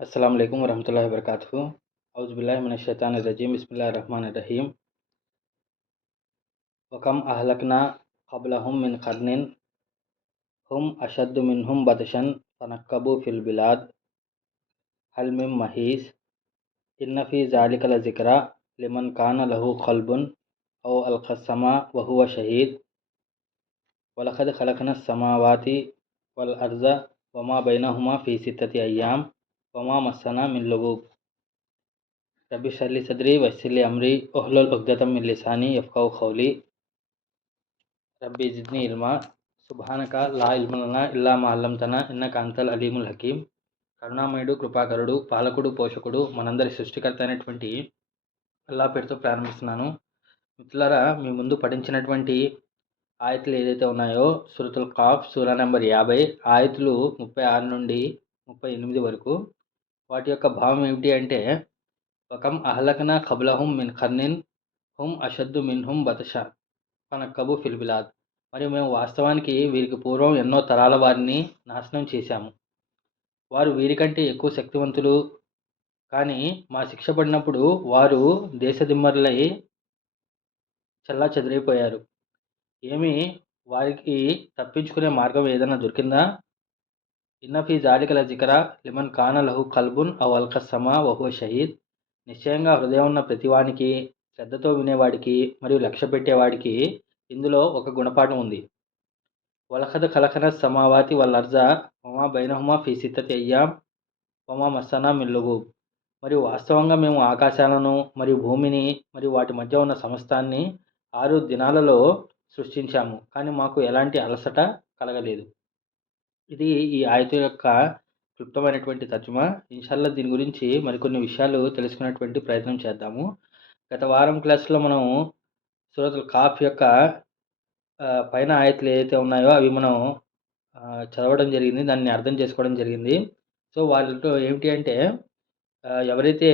अस्सलाम वालेकुम वरहमतुल्लाहि वबरकातुहू। औज़ु बिल्लाहि मिनश शैतानिर रजीम। बिस्मिल्लाहिर रहमानिर रहीम। वकम अहलकना क़ब्लहुम मिन क़र्निन हुम अशद्दु मिनहुम बतशन फनक्कबू फिल बिलाद हल मिन महीस इन्न फ़ी ज़ालिका लज़िक्रा लिमन कान लहू क़ल्बुन औ अलक़स्समा व हुवा शहीद वलक़द ख़लक़नस समावाति वल अर्ज़ वमा बैनहुमा फ़ी सित्तति अय्याम वमा मस्सना मिन लुग़ूब। रब्बि इश्रह ली सदरी वयस्सिर ली अमरी उहलुल उक़दतम मिन लिसानी यफ़क़हू क़ौली। रब्बी ज़िदनी इल्मा सुब्हानका లా ఇల్మ లనా ఇల్లా మా అల్లమ్తనా ఇన్నక అంతల్ అలీముల్ హకీం। కరుణామయుడు, కృపాకరుడు, పాలకుడు, పోషకుడు, మనందరి సృష్టికర్త అయినటువంటి అల్లా పేరుతో ప్రారంభిస్తున్నాను. మిత్రులారా, మీ ముందు పఠించినటువంటి ఆయతులు ఏదైతే ఉన్నాయో సూరతుల్ ఖాఫ్ సూరా నెంబర్ 50 ఆయతులు 36 నుండి 38 వరకు, వాటి యొక్క భావం ఏమిటి అంటే, వకం అహ్లకనా ఖబ్లహుం మిన్ ఖర్నిన్ హుం అషద్దు మిన్హుం బతషా ఫనక్కబు ఫిల్ బిలాద్. మరియు మేము వాస్తవానికి వీరికి పూర్వం ఎన్నో తరాల వారిని నాశనం చేశాము. వారు వీరికంటే ఎక్కువ శక్తివంతులు, కానీ మా శిక్ష పడినప్పుడు వారు దేశదిమ్మరులై చల్లా చెదిరైపోయారు. ఏమి వారికి తప్పించుకునే మార్గం ఏదైనా దొరికిందా? ఇన్న ఫీ జాలికల జికరా లిమన్ కాన లహు కల్బున్ అవ్ అల్కస్సమా వహువ షహీద్. నిశ్చయంగా హృదయం ఉన్న ప్రతివానికి, శ్రద్ధతో వినేవాడికి మరియు లక్ష్య పెట్టేవాడికి ఇందులో ఒక గుణపాఠం ఉంది. వలఖద్ ఖలఖన సమావాతి వల్ అర్జ వమా బైనహుమా ఫీ సిత్తతి అయ్యాం వమా మస్సనా మిన్ లుగూబ్. మరియు వాస్తవంగా మేము ఆకాశాలను మరియు భూమిని మరియు వాటి మధ్య ఉన్న సమస్తాన్ని 6 దినాలలో సృష్టించాము, కానీ మాకు ఎలాంటి అలసట కలగలేదు. ఇది ఈ ఆయత యొక్క క్లుప్తమైనటువంటి తర్జుమా. ఇన్షాల్లా దీని గురించి మరికొన్ని విషయాలు తెలుసుకునేటువంటి ప్రయత్నం చేద్దాము. గత వారం క్లాసులో మనం సూరతుల్ ఖాఫ్ యొక్క పైన ఆయతులు ఏదైతే ఉన్నాయో అవి మనం చదవడం జరిగింది, దాన్ని అర్థం చేసుకోవడం జరిగింది. సో వాళ్ళతో ఏమిటి అంటే, ఎవరైతే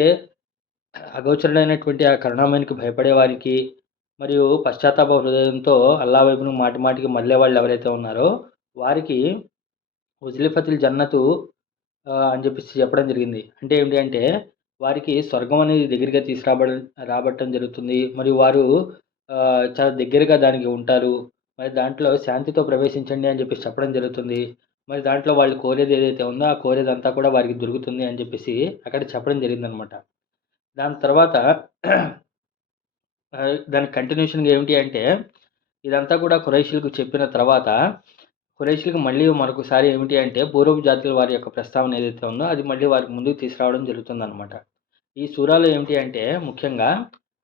అగోచరుడైనటువంటి ఆ కరుణామయునికి భయపడే వారికి మరియు పశ్చాత్తాప హృదయంతో అల్లా వైపును మాటి మాటికి మళ్ళీ వాళ్ళు ఎవరైతే ఉన్నారో వారికి ఉజ్లిఫతుల్ జన్నతు అని చెప్పేసి చెప్పడం జరిగింది. అంటే ఏమిటి అంటే, వారికి స్వర్గం అనేది దగ్గరగా రాబట్టడం జరుగుతుంది, మరియు వారు చాలా దగ్గరగా దానికి ఉంటారు. మరి దాంట్లో శాంతితో ప్రవేశించండి అని చెప్పేసి చెప్పడం జరుగుతుంది. మరి దాంట్లో వాళ్ళు కోరేది ఏదైతే ఉందో ఆ కోరేదంతా కూడా వారికి దొరుకుతుంది అని చెప్పేసి అక్కడ చెప్పడం జరిగిందనమాట. దాని తర్వాత దాని కంటిన్యూషన్గా ఏమిటి అంటే, ఇదంతా కూడా ఖురైషీలకు చెప్పిన తర్వాత ఖురైషీలకు మళ్ళీ మరొకసారి ఏమిటి అంటే, పూర్వపు జాతుల వారి యొక్క ప్రస్తావన ఏదైతే ఉందో అది మళ్ళీ వారికి ముందుకు తీసుకురావడం జరుగుతుందన్నమాట. ఈ సూరాలో ఏమిటి అంటే, ముఖ్యంగా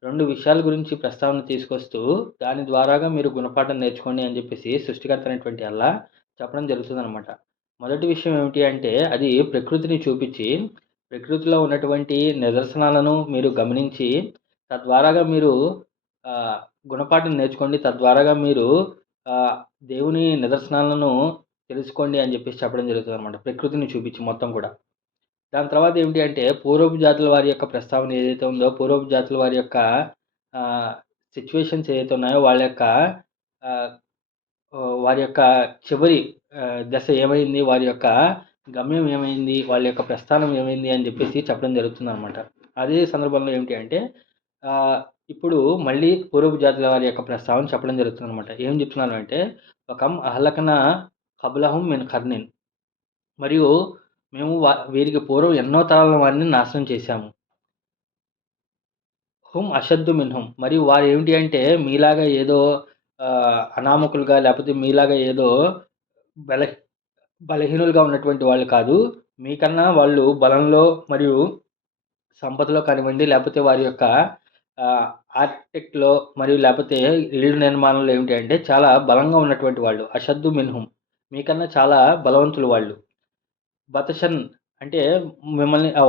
2 విషయాల గురించి ప్రస్తావన తీసుకొస్తూ దాని ద్వారాగా మీరు గుణపాఠం నేర్చుకోండి అని చెప్పేసి సృష్టికర్త అయినటువంటి అల్లా చెప్పడం జరుగుతుందన్నమాట. మొదటి విషయం ఏమిటి అంటే, అది ప్రకృతిని చూపించి ప్రకృతిలో ఉన్నటువంటి నిదర్శనాలను మీరు గమనించి తద్వారాగా మీరు గుణపాఠం నేర్చుకోండి, తద్వారాగా మీరు దేవుని నిదర్శనాలను తెలుసుకోండి అని చెప్పేసి చెప్పడం జరుగుతుందన్నమాట, ప్రకృతిని చూపించి మొత్తం కూడా. దాని తర్వాత ఏమిటి అంటే, పూర్వపు జాతుల వారి యొక్క ప్రస్తావన ఏదైతే ఉందో, పూర్వపు జాతుల వారి యొక్క సిచ్యువేషన్స్ ఏదైతే ఉన్నాయో వారి యొక్క చివరి దశ ఏమైంది, వారి యొక్క గమ్యం ఏమైంది, వాళ్ళ యొక్క ప్రస్థానం ఏమైంది అని చెప్పేసి చెప్పడం జరుగుతుందన్నమాట. అదే సందర్భంలో ఏమిటి అంటే, ఇప్పుడు మళ్ళీ పూర్వపు జాతుల వారి యొక్క ప్రస్తావన చెప్పడం జరుగుతుందన్నమాట. ఏం చెప్తున్నాను అంటే, వకం అహ్లకనా ఖబ్లహుం మిన్ ఖర్నిన్. మరియు మేము వీరికి పూర్వం ఎన్నో తరాల వారిని నాశనం చేశాము. హుం అషద్దు మిన్హుం. మరియు వారు ఏమిటి అంటే, మీలాగా ఏదో అనామకులుగా లేకపోతే మీలాగా ఏదో బలహీనులుగా ఉన్నటువంటి వాళ్ళు కాదు. మీకన్నా వాళ్ళు బలంలో మరియు సంపదలో కానివ్వండి, లేకపోతే వారి యొక్క ఆర్కిటెక్ట్లో మరియు లేకపోతే ఇళ్ళు నిర్మాణంలో ఏమిటి అంటే చాలా బలంగా ఉన్నటువంటి వాళ్ళు. అషద్దు మిన్హుం, మీకన్నా చాలా బలవంతులు వాళ్ళు. బతషన్ అంటే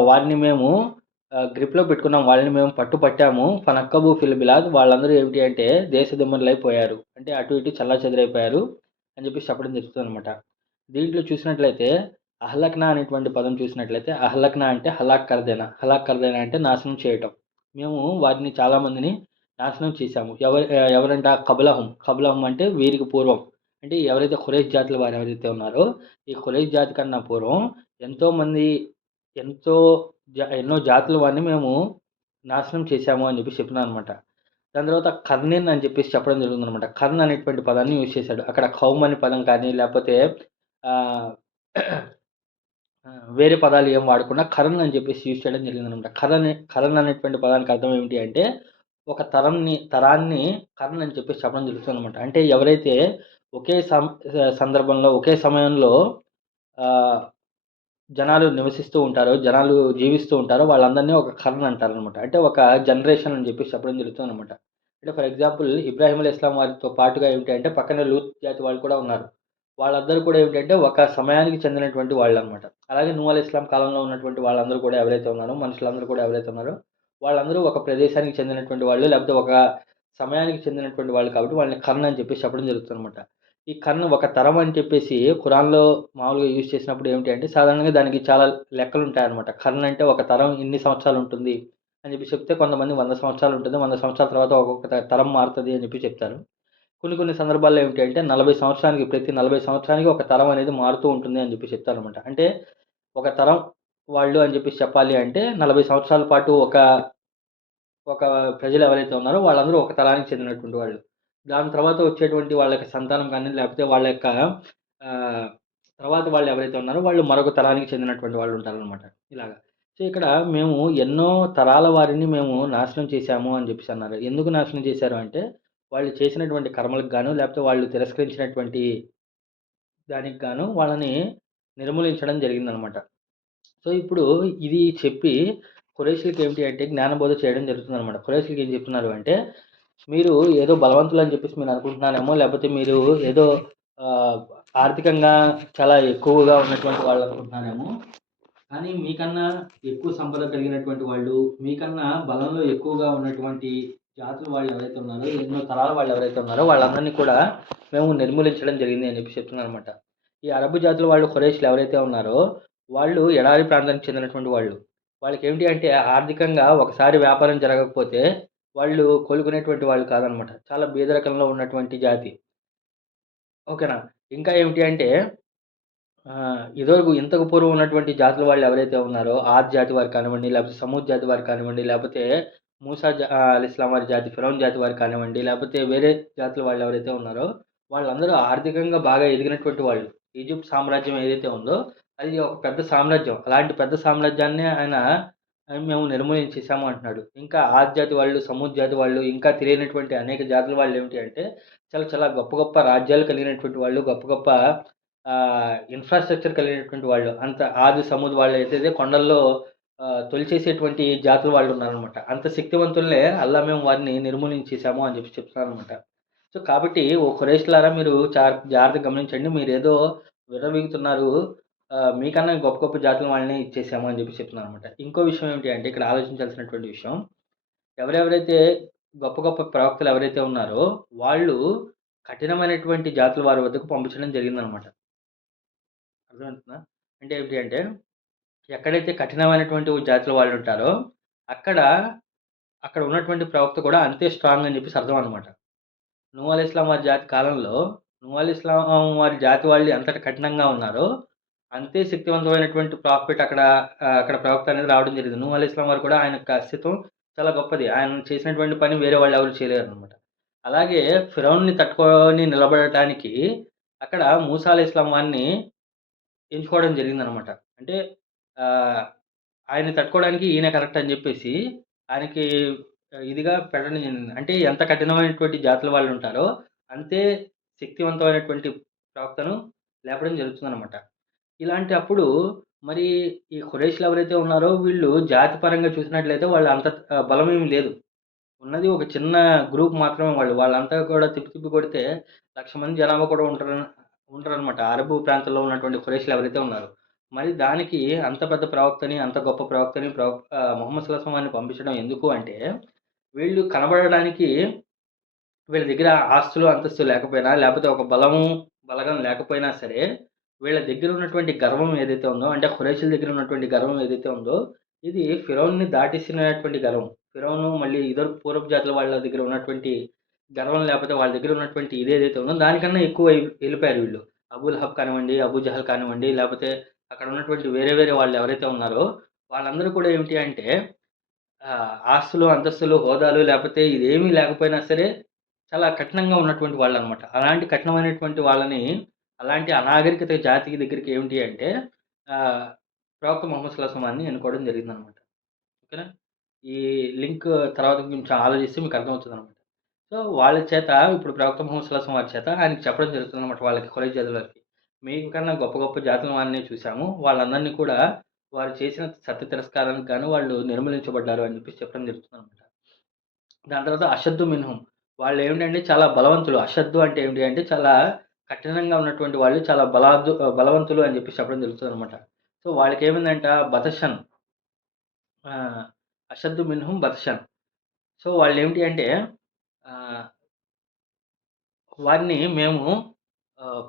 వారిని మేము గ్రిప్లో పెట్టుకున్నాం, వాళ్ళని మేము పట్టాము. ఫనక్కబు ఫిల్ బిలాద్, వాళ్ళందరూ ఏమిటి అంటే దేశదిమ్మరులైపోయారు, అంటే అటు ఇటు చల్లా చెదిరైపోయారు అని చెప్పి చెప్పడం జరుగుతుంది అనమాట. దీంట్లో చూసినట్లయితే అహ్లక్నా అనేటువంటి పదం చూసినట్లయితే, అహ్లక్నా అంటే హలాక్ కర్దేనా అంటే నాశనం చేయటం. మేము వారిని చాలామందిని నాశనం చేశాము. ఎవరంటే కబలహం అంటే వీరికి పూర్వం, అంటే ఎవరైతే ఖురైష్ జాతుల వారు ఎవరైతే ఉన్నారో ఈ ఖురైష్ జాతి కన్నా పూర్వం ఎంతోమంది ఎంతో ఎన్నో జాతుల వారిని మేము నాశనం చేశాము అని చెప్పేసి చెప్తున్నాననమాట. దాని తర్వాత కర్ణిన్ అని చెప్పేసి చెప్పడం జరుగుతుందనమాట. కర్ణ్ అనేటువంటి పదాన్ని యూజ్ చేశాడు. అక్కడ కౌమ్ అనే పదం కానీ లేకపోతే ఆహ్, వేరే పదాలు ఏం వాడకుండా కరణ్ అని చెప్పేసి యూజ్ చేయడం జరిగిందనమాట. కరణ్ అనేటువంటి పదానికి అర్థం ఏమిటి అంటే, ఒక తరాన్ని కరణ్ అని చెప్పేసి చెప్పడం జరుగుతుందనమాట. అంటే ఎవరైతే ఒకే సందర్భంలో, ఒకే సమయంలో ఆహ్, జనాలు నివసిస్తూ ఉంటారో, జనాలు జీవిస్తూ ఉంటారో వాళ్ళందరినీ ఒక కర్న్ అంటారనమాట. అంటే ఒక జనరేషన్ అని చెప్పేసి చెప్పడం జరుగుతుందనమాట. అంటే ఫర్ ఎగ్జాంపుల్ ఇబ్రాహీం అలైహిస్సలాం వారితో పాటుగా ఏమిటి అంటే పక్కనే లూత్ జాతి వాళ్ళు కూడా ఉన్నారు. వాళ్ళందరూ కూడా ఏమిటంటే ఒక సమయానికి చెందినటువంటి వాళ్ళనమాట. అలాగే నూహ్ అలైహిస్సలాం కాలంలో ఉన్నటువంటి వాళ్ళందరూ కూడా ఎవరైతే ఉన్నారో, మనుషులందరూ కూడా ఎవరైతే ఉన్నారో, వాళ్ళందరూ ఒక ప్రదేశానికి చెందినటువంటి వాళ్ళు, లేకపోతే ఒక సమయానికి చెందినటువంటి వాళ్ళు కాబట్టి వాళ్ళని కర్న్ అని చెప్పేసి చెప్పడం జరుగుతుందనమాట. ఈ కర్న్ ఒక తరం అని చెప్పేసి ఖురాన్‌లో మామూలుగా యూజ్ చేసినప్పుడు ఏమిటి అంటే సాధారణంగా దానికి చాలా లెక్కలుంటాయన్నమాట. కర్న్ అంటే ఒక తరం ఇన్ని సంవత్సరాలుంటుంది అని చెప్పి చెప్తే కొంతమంది 100 సంవత్సరాలుంటుంది. 100 సంవత్సరాల తర్వాత ఒక్కొక్క తరం మారుతది అని చెప్పి చెప్తారు. కొన్ని కొన్ని సందర్భాల్లో ఏమిటి అంటే 40 సంవత్సరానికి ప్రతి 40 సంవత్సరానికి ఒక తరం అనేది మారుతూ ఉంటుంది అని చెప్పి చెప్తారనమాట. అంటే ఒక తరం వాళ్ళు అని చెప్పేసి చెప్పాలి అంటే 40 సంవత్సరాల పాటు ఒక ఒక ప్రజలు ఎవరైతే ఉన్నారో వాళ్ళందరూ ఒక తరానికి చెందినటువంటి వాళ్ళు. దాని తర్వాత వచ్చేటువంటి వాళ్ళ యొక్క సంతానం గాని, లేకపోతే వాళ్ళ యొక్క ఆహ్, తర్వాత వాళ్ళు ఎవరైతే ఉన్నారో వాళ్ళు మరొక తరానికి చెందినటువంటి వాళ్ళు ఉంటారనమాట. ఇలాగ. సో, ఇక్కడ మేము ఎన్నో తరాల వారిని మేము నాశనం చేశాము అని చెప్పేసి అన్నారు. ఎందుకు నాశనం చేశారు అంటే, వాళ్ళు చేసినటువంటి కర్మలకు గాను, లేకపోతే వాళ్ళు తిరస్కరించినటువంటి దానికి గాను వాళ్ళని నిర్మూలించడం జరిగిందనమాట. సో, ఇప్పుడు ఇది చెప్పి ఖురైషీలకి ఏంటి అంటే జ్ఞానబోధ చేయడం జరుగుతుందనమాట. ఖురైషీలకి ఏం చెప్తున్నారు అంటే, మీరు ఏదో బలవంతులని చెప్పేసి మీరు అనుకుంటున్నారేమో, లేకపోతే మీరు ఏదో ఆహ్, ఆర్థికంగా చాలా ఎక్కువగా ఉన్నటువంటి వాళ్ళు అనుకుంటున్నారేమో, కానీ మీకన్నా ఎక్కువ సంపద కలిగినటువంటి వాళ్ళు, మీకన్నా బలంలో ఎక్కువగా ఉన్నటువంటి జాతుల వాళ్ళు ఎవరైతే ఉన్నారో, ఎన్నో తరాల వాళ్ళు ఎవరైతే ఉన్నారో వాళ్ళందరినీ కూడా మేము నిర్మూలించడం జరిగింది అని చెప్పి చెప్తున్నారనమాట. ఈ అరబు జాతుల వాళ్ళు ఖురైషీలు ఎవరైతే ఉన్నారో, వాళ్ళు ఎడారి ప్రాంతానికి చెందినటువంటి వాళ్ళు. వాళ్ళకేంటి అంటే ఆర్థికంగా ఒకసారి వ్యాపారం జరగకపోతే వాళ్ళు కోలుకునేటువంటి వాళ్ళు కాదనమాట. చాలా బీదరికంలో ఉన్నటువంటి జాతి. ఓకేనా. ఇంకా ఏమిటి అంటే ఇదివరకు ఇంతకు పూర్వం ఉన్నటువంటి జాతుల వాళ్ళు ఎవరైతే ఉన్నారో, ఆద్ జాతి వారు కానివ్వండి, లేకపోతే సమూద్ జాతి వారు కానివ్వండి, లేకపోతే అలీస్లాం వారి జాతి, ఫిరౌన్ జాతి వారు కానివ్వండి, లేకపోతే వేరే జాతుల వాళ్ళు ఎవరైతే ఉన్నారో, వాళ్ళందరూ ఆర్థికంగా బాగా ఎదిగినటువంటి వాళ్ళు. ఈజిప్ట్ సామ్రాజ్యం ఏదైతే ఉందో, అది ఒక పెద్ద సామ్రాజ్యం. అలాంటి పెద్ద సామ్రాజ్యాన్ని మేము నిర్మూలించేసాము అంటున్నాడు. ఇంకా ఆద్ జాతి వాళ్ళు, సమూద్ జాతి వాళ్ళు, ఇంకా తెలియనటువంటి అనేక జాతుల వాళ్ళు ఏమిటి అంటే, చాలా చాలా గొప్ప గొప్ప రాజ్యాలు కలిగినటువంటి వాళ్ళు, గొప్ప గొప్ప ఇన్‌ఫ్రాస్ట్రక్చర్ కలిగినటువంటి వాళ్ళు. అంత ఆది సముద్ వాళ్ళైతే కొండల్లో తొలిచేసేటువంటి జాతుల వాళ్ళున్నారనమాట. అంత శక్తివంతుల్నే అల్లా మేము వారిని నిర్మూలించేసాము అని చెప్పి చెప్తున్నారనమాట. సో, కాబట్టి ఓ ఖురైష్‌లారా మీరు జాగ్రత్తగా గమనించండి. మీరేదో విర్రవీగుతున్నారు. మీకన్నా గొప్ప గొప్ప జాతుల వాళ్ళని ఇచ్చేసాము అని చెప్పి చెప్తున్నారనమాట. ఇంకో విషయం ఏమిటి అంటే ఇక్కడ ఆలోచించాల్సినటువంటి విషయం, ఎవరెవరైతే గొప్ప గొప్ప ప్రవక్తలు ఎవరైతే ఉన్నారో, వాళ్ళు కఠినమైనటువంటి జాతుల వారి వద్దకు పంపించడం జరిగిందనమాట. అర్థమవుతుందా? అంటే ఏంటి అంటే, ఎక్కడైతే కఠినమైనటువంటి జాతుల వాళ్ళుంటారో, అక్కడ, అక్కడ ఉన్నటువంటి ప్రవక్త కూడా అంతే స్ట్రాంగ్ అని చెప్పేసి అర్థం అనమాట. నూహ్ అలైహిస్సలాం వారి జాతి కాలంలో, నూహ్ అలైహిస్సలాం వారి జాతి వాళ్ళు ఎంతటి కఠినంగా ఉన్నారో, అంతే శక్తివంతమైనటువంటి ప్రాఫిట్ అక్కడ ప్రవక్త అనేది రావడం జరిగింది. నూహ్ అలైహిస్సలాం వారు కూడా ఆయన యొక్క అస్తిత్వం చాలా గొప్పది. ఆయన చేసినటువంటి పని వేరే వాళ్ళు ఎవరు చేయలేరనమాట. అలాగే ఫిరౌన్‌ని తట్టుకొని నిలబడటానికి అక్కడ మూసా అలైహిస్సలాం వారిని ఎంచుకోవడం జరిగిందనమాట. అంటే ఆహ్, ఆయన్ని తట్టుకోవడానికి ఈయన కరెక్ట్ అని జెప్పేసి ఆయనకి ఇదిగా పెట్టడం జరిగింది. అంటే ఎంత కఠినమైనటువంటి జాతుల వాళ్ళుంటారో, అంతే శక్తివంతమైనటువంటి ప్రవక్తను లేపడం జరుగుతుందనమాట. ఇలాంటి అప్పుడు మరి ఈ ఖురైష్‌లు ఎవరైతే ఉన్నారో వీళ్ళు జాతి పరంగా చూసినట్లయితే వాళ్ళు అంత బలమేమి లేదు. ఉన్నది ఒక చిన్న గ్రూప్ మాత్రమే వాళ్ళు. వాళ్ళంతా కూడా తిప్పి తిప్పి కొడితే 1,00,000 మంది జనాభా కూడా ఉంటారనమాట. అరబు ప్రాంతంలో ఉన్నటువంటి ఖురైషీలు ఎవరైతే ఉన్నారో. మరి దానికి అంత పెద్ద ప్రవక్తని, అంత గొప్ప ప్రవక్తని ముహమ్మద్ సల్లల్లాహు అలైహి వసల్లం పంపించడం ఎందుకు అంటే, వీళ్ళు కనబడడానికి వీళ్ళ దగ్గర ఆస్తులు, అంతస్తు లేకపోయినా, లేపోతే ఒక బలగం లేకపోయినా సరే, వీళ్ళ దగ్గర ఉన్నటువంటి గర్వం ఏదైతే ఉందో, అంటే ఖురైషీల దగ్గర ఉన్నటువంటి గర్వం ఏదైతే ఉందో, ఇది ఫిరౌన్‌ని దాటేసినటువంటి గర్వం. ఫిరౌను మళ్ళీ ఇదివరకు పూర్వపు జాతుల వాళ్ళ దగ్గర ఉన్నటువంటి గర్వం లేపోతే వాళ్ళ దగ్గర ఉన్నటువంటి ఇదేదైతే ఉందో, దానికన్నా ఎక్కువ ఎళ్ళిపోయారు వీళ్ళు. అబూ లహబ్ కానివ్వండి, అబూ జహల్ కానివ్వండి, లేపోతే అక్కడ ఉన్నటువంటి వేరే వేరే వాళ్ళు ఎవరైతే ఉన్నారో వాళ్ళందరూ కూడా ఏమిటి అంటే ఆస్తులు, అంతస్తులు, హోదాలు లేకపోతే ఇదేమీ లేకపోయినా సరే చాలా కఠినంగా ఉన్నటువంటి వాళ్ళనమాట. అలాంటి కఠినమైనటువంటి వాళ్ళని, అలాంటి అనాగరికత జాతి దగ్గరికి ఏమిటి అంటే ఆహ్, ప్రవక్త ముహమ్మద్ సల్లల్లాహు అలైహి వసల్లం వారిని ఎన్నుకోవడం జరిగిందనమాట. ఓకేనా? ఈ లింక్ తర్వాత కొంచెం ఆలోచిస్తే మీకు అర్థమవుతదనమాట. సో, వాళ్ళ చేత ఇప్పుడు ప్రవక్త ముహమ్మద్ సల్లల్లాహు అలైహి వసల్లం వారి చేత ఆయనకి చెప్పడం జరుగుతుందనమాట వాళ్ళకి ఖురైష్ జాతుల వారికి. మీకు కన్నా గొప్ప గొప్ప జాతుల వారిని చూసాము. వాళ్ళందరిని కూడా వారు చేసిన సత్య తిరస్కారానికి గాను వాళ్ళు నిర్మూలించబడ్డారు అని చెప్పేసి చెప్పడం జరుగుతుందనమాట. దాని తర్వాత అషద్దు మిన్హుం. వాళ్ళేమిటంటే చాలా బలవంతులు. అషద్దు అంటే ఏంటి అంటే చాలా కఠినంగా ఉన్నటువంటి వాళ్ళు చాలా బలవంతులు అని చెప్పేసి చెప్పడం జరుగుతుందనమాట. సో, వాళ్ళకేమైందంట బతషన్ అషద్దు మిన్హుం బతషన్. సో, వాళ్ళేమిటి అంటే ఆహ్, వారిని మేము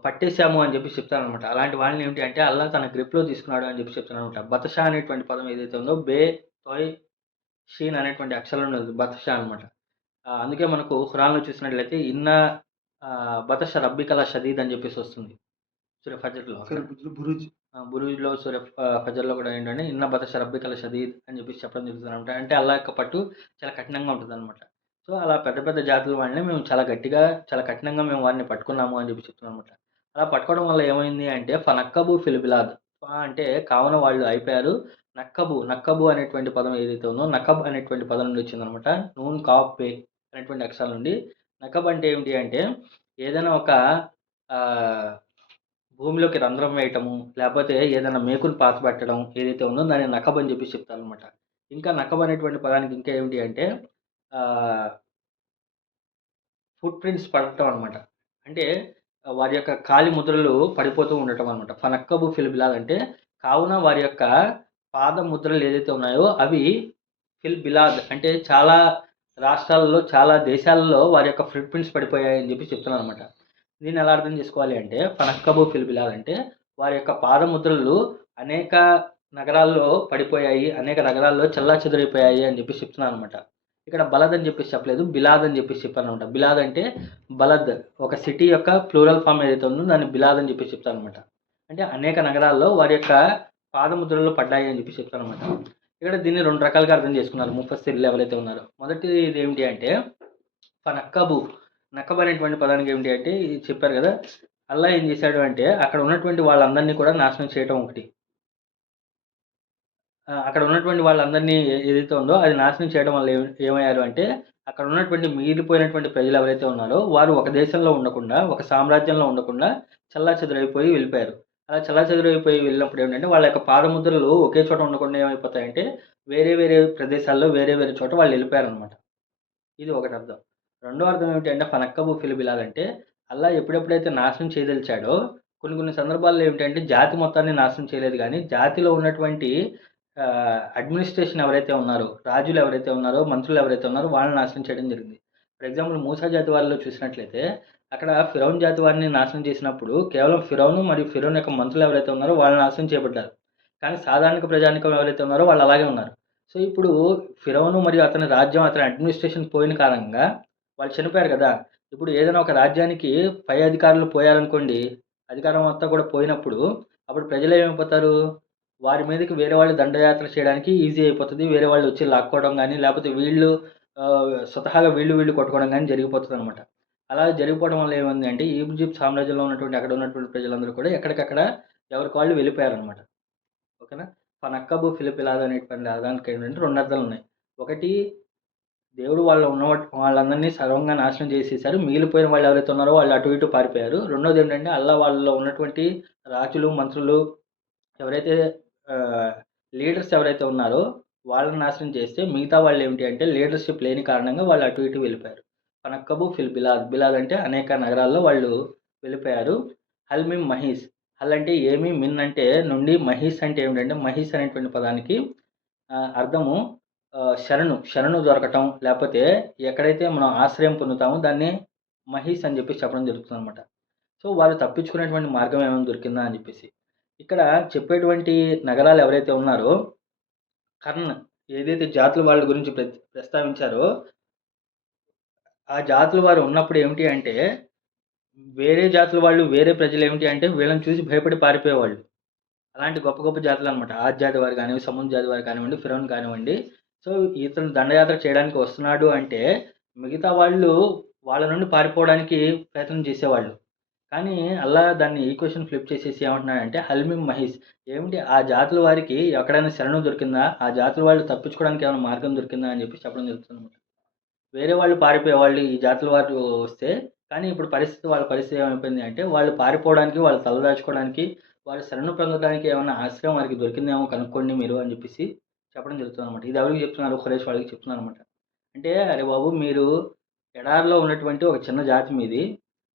పట్టేసాము అని చెప్పేసి చెప్తారనమాట. అలాంటి వాళ్ళని ఏంటి అంటే అల్లాహ్ తన గ్రిప్‌లో తీసుకున్నాడు అని చెప్పి చెప్తారనమాట. బతషా అనేటువంటి పదం ఏదైతే ఉందో తొయ్, షీన్ అనేటువంటి అక్షరాలు ఉన్నది బతషా అనమాట. అందుకే మనకు ఖురాన్‌లో చూసినట్లయితే బతష రబ్బికల షదీద్ అని చెప్పేసి వస్తుంది. సూర ఫజర్‌లో అక్కడ. బురుజ్. బురూజ్‌లో ఫజర్‌లో కూడా ఏంటంటే బతష రబ్బికల షదీద్ అని చెప్పేసి చెప్పడం జరుగుతుందనమాట. అంటే అల్లాహ్ యొక్క పట్టు చాలా కఠినంగా ఉంటదనమాట. సో, అలా పెద్ద పెద్ద జాతుల వాళ్ళని మేము చాలా గట్టిగా, చాలా కఠినంగా మేము వారిని పట్టుకున్నాము అని చెప్పి చెప్తున్నామనమాట. అలా పట్టుకోవడం వల్ల ఏమైంది అంటే ఫనక్కబు ఫిల్ బిలాద్. అంటే కావున వాళ్ళు అయిపోయారు. నక్కబు అనేటువంటి పదం ఏదైతే ఉందో నకబ్ అనేటువంటి పదం నుండి వచ్చిందనమాట. నూన్, కాఫ్, పే అనేటువంటి అక్షరాల నుండి. నకబ్ అంటే ఏమిటి అంటే ఏదైనా ఒక ఆహ్, భూమిలోకి రంధ్రం వేయటము, లేపోతే ఏదైనా మేకుని పాతిపెట్టడం ఏదైతే ఉందో దాన్ని నకబ్ అని చెప్పేసి చెప్తారనమాట. ఇంకా నకబ్ అనేటువంటి పదానికి ఇంకా ఏమిటి అంటే ఆహ్, ఫుట్ ప్రింట్స్ పడటం అనమాట. అంటే వారి యొక్క కాలి ముద్రలు పడిపోతూ ఉండటం అనమాట. ఫనక్కబు ఫిల్ బిలాద్ అంటే కావున వారి యొక్క పాద ముద్రలు ఏదైతే ఉన్నాయో అవి ఫిల్ బిలాద్ అంటే చాలా రాష్ట్రాలలో, చాలా దేశాలలో వారి యొక్క ఫుట్ ప్రింట్స్ పడిపోయాయని చెప్పి చెప్తున్నారనమాట. దీన్ని ఎలా అర్థం చేసుకోవాలి అంటే ఫనక్కబు ఫిల్ బిలాద్ అంటే వారి యొక్క పాదముద్రలు అనేక నగరాల్లో పడిపోయాయి. అనేక నగరాల్లో చెల్లాచెదురైపోయాయి అని చెప్పేసి చెప్తున్నాననమాట. ఇక్కడ బలద్ అని చెప్పేసి చెప్పలేదు. బిలాద్ అని చెప్పేసి చెప్పాననమాట. బిలాద్ అంటే బలద్ ఒక సిటీ యొక్క ప్లూరల్ ఫామ్ ఏదైతే ఉందో దాన్ని బిలాద్ అని చెప్పేసి చెప్తాననమాట. అంటే అనేక నగరాల్లో వారి యొక్క పాదముద్రలు పడ్డాయి అని చెప్పేసి చెప్తాననమాట. ఇక్కడ దీన్ని 2 రకాలుగా అర్థం చేసుకున్నారు ముఫస్సిరులు ఎవరైతే ఉన్నారో. మొదటిది ఇదేమిటి అంటే ఫనక్కబు. నక్కబ్ అనేటువంటి పదానికి ఏమిటి అంటే ఇది చెప్పారు కదా! అల్లాహ్ ఏం చేశాడు అంటే అక్కడ ఉన్నటువంటి వాళ్ళందరినీ కూడా నాశనం చేయటం ఒకటి. అక్కడ ఉన్నటువంటి వాళ్ళందరినీ ఏదైతే ఉందో అది నాశనం చేయడం వల్ల ఏమయ్యారు అంటే అక్కడ ఉన్నటువంటి మిగిలిపోయినటువంటి ప్రజలు ఎవరైతే ఉన్నారో వారు ఒక దేశంలో ఉండకుండా, ఒక సామ్రాజ్యంలో ఉండకుండా చెల్లాచెదురైపోయి వెళ్ళిపోయారు. అలా చెల్లాచెదురైపోయి వెళ్ళినప్పుడు ఏంటంటే వాళ్ళ యొక్క పాదముద్రలు ఒకే చోట ఉండకుండా ఏమైపోతాయంటే వేరే వేరే ప్రదేశాల్లో వేరే వేరే చోట వాళ్ళు వెళ్ళిపోయారనమాట. ఇది ఒకటి అర్థం. రెండో అర్థం ఏమిటి అంటే ఫనక్కబు ఫిల్ బిలాద్ అంటే అల్లాహ్ ఎప్పుడెప్పుడైతే నాశనం చేయదలిచాడో కొన్ని కొన్ని సందర్భాల్లో ఏమిటంటే జాతి మొత్తాన్ని నాశనం చేయలేదు గానీ, జాతిలో ఉన్నటువంటి అడ్మినిస్ట్రేషన్ ఎవరైతే ఉన్నారో, రాజులు ఎవరైతే ఉన్నారో, మంత్రులు ఎవరైతే ఉన్నారో వాళ్ళని నాశనం చేయడం జరిగింది. ఫర్ ఎగ్జాంపుల్ మూసా జాతి వాళ్ళలో చూసినట్లయితే అక్కడ ఫిరౌన్ జాతి వారిని నాశనం చేసినప్పుడు కేవలం ఫిరౌను మరియు ఫిరౌన్ యొక్క మంత్రులు ఎవరైతే ఉన్నారో వాళ్ళు నాశనం చేయబడ్డారు. కానీ సాధారణ ప్రజానీకం ఎవరైతే ఉన్నారో వాళ్ళు అలాగే ఉన్నారు. సో, ఇప్పుడు ఫిరౌను మరియు అతని రాజ్యం, అతని అడ్మినిస్ట్రేషన్ పోయిన కారణంగా వాళ్ళు చనిపోయారు గదా! ఇప్పుడు ఏదైనా ఒక రాజ్యానికి పై అధికారులు పోయారనుకోండి, అధికారం అంతా కూడా పోయినప్పుడు, అప్పుడు ప్రజలేమైపోతారు? వారి మీదకి వేరే వాళ్ళు దండయాత్ర చేయడానికి ఈజీ అయిపోతది. వేరే వాళ్ళొచ్చి లాక్కోవడం గానీ, లేపోతే వీళ్ళు స్వతహాగా వీళ్ళు కొట్టుకోవడం గానీ జరిగిపోతదనమాట. అలా జరిగిపోవడం వల్ల ఏమైంది అంటే, ఈజిప్ట్ సామ్రాజ్యంలో ఉన్నటువంటి అక్కడ ఉన్నటువంటి ప్రజలందరూ కూడా ఎక్కడికక్కడ ఎవరికి వాళ్ళు వెళ్ళిపోయారనమాట. ఓకేనా? ఫనక్కబు ఫిలిపిలాద్ అనేటువంటి దానికేంటంటే 2 అర్థాలున్నాయి. ఒకటి దేవుడు వాళ్ళందరినీ సర్వంగా నాశనం చేసేసారు. మిగిలిపోయిన వాళ్ళు ఎవరైతే ఉన్నారో వాళ్ళు అటు ఇటు పారిపోయారు. రెండోదేంటంటే అల్లాహ్ వాళ్ళలో ఉన్నటువంటి రాజులు, మంత్రులు ఎవరైతే ఆహ్, లీడర్స్ ఎవరైతే ఉన్నారో వాళ్ళని నాశనం చేస్తే మిగతా వాళ్ళేమిటి అంటే లీడర్‌షిప్ లేని కారణంగా వాళ్ళు అటు ఇటు వెళ్ళిపోయారు. ఫనక్కబు ఫిల్ బిలాద్. బిలాద్ అంటే అనేక నగరాల్లో వాళ్ళు వెళ్ళిపోయారు. హల్ మిన్ మహీస్. హల్ అంటే ఏమి, మిన్ అంటే నుండి, మహీస్ అంటే ఏమిటంటే మహీస్ అనేటువంటి పదానికి అర్థము శరణు దొరకటం లేపోతే ఎక్కడైతే మనం ఆశ్రయం పొందుతామో దాన్ని మహీస్ అని చెప్పేసి చెప్పడం జరుగుతుందనమాట. సో, వాళ్ళు తప్పించుకునేటువంటి మార్గం ఏమైనా దొరికిందా అని చెప్పేసి. ఇక్కడ చెప్పేటువంటి నగరాలు ఎవరైతే ఉన్నారో కర్న్ ఏదైతే జాతుల వాళ్ళ గురించి ప్రస్తావించారో ఆ జాతుల వారు ఉన్నప్పుడు ఏమిటి అంటే వేరే జాతుల వాళ్ళు, వేరే ప్రజలేమిటి అంటే వీళ్ళని చూసి భయపడి పారిపోయేవాళ్ళు. అలాంటి గొప్ప గొప్ప జాతులనమాట. ఆద్ జాతి వారు కానివ్వండి, సమూద్ జాతి వారు కానివ్వండి, ఫిరౌన్ కానివ్వండి. సో, ఇతను దండయాత్ర చేయడానికి వస్తున్నాడు అంటే, మిగతా వాళ్ళు వాళ్ళ నుండి పారిపోవడానికి ప్రయత్నం చేసేవాళ్ళు. కానీ అల్లా దాన్ని ఈక్వేషన్ ఫ్లిప్ చేసేసి ఏమంటున్నాడంటే, హల్మిం మహీస్, ఏమిటి ఆ జాతుల వారికి ఎక్కడైనా శరణం దొరికిందా? ఆ జాతుల వాళ్ళు తప్పించుకోవడానికి ఏమైనా మార్గం దొరికిందా? అని చెప్పి చెప్పడం జరుగుతుందనమాట. వేరే వాళ్ళు పారిపోయేవాళ్ళు ఈ జాతుల వారు వస్తే, కానీ ఇప్పుడు వాళ్ళ పరిస్థితి ఏమైపోయింది అంటే, వాళ్ళు పారిపోవడానికి, వాళ్ళు తలదాచుకోవడానికి, వాళ్ళు శరణు పొందడానికి ఏమన్నా ఆశ్రయం వారికి దొరికిందేమో కనుక్కోండి మీరు అని చెప్పేసి చెప్పడం జరుగుతుందనమాట. ఇది ఎవరికి చెప్తున్నారు? ఖురైష్ వాళ్ళకి చెప్తున్నారనమాట. అంటే, అరే బాబు మీరు ఎడారిలో ఉన్నటువంటి ఒక చిన్న జాతి మీది.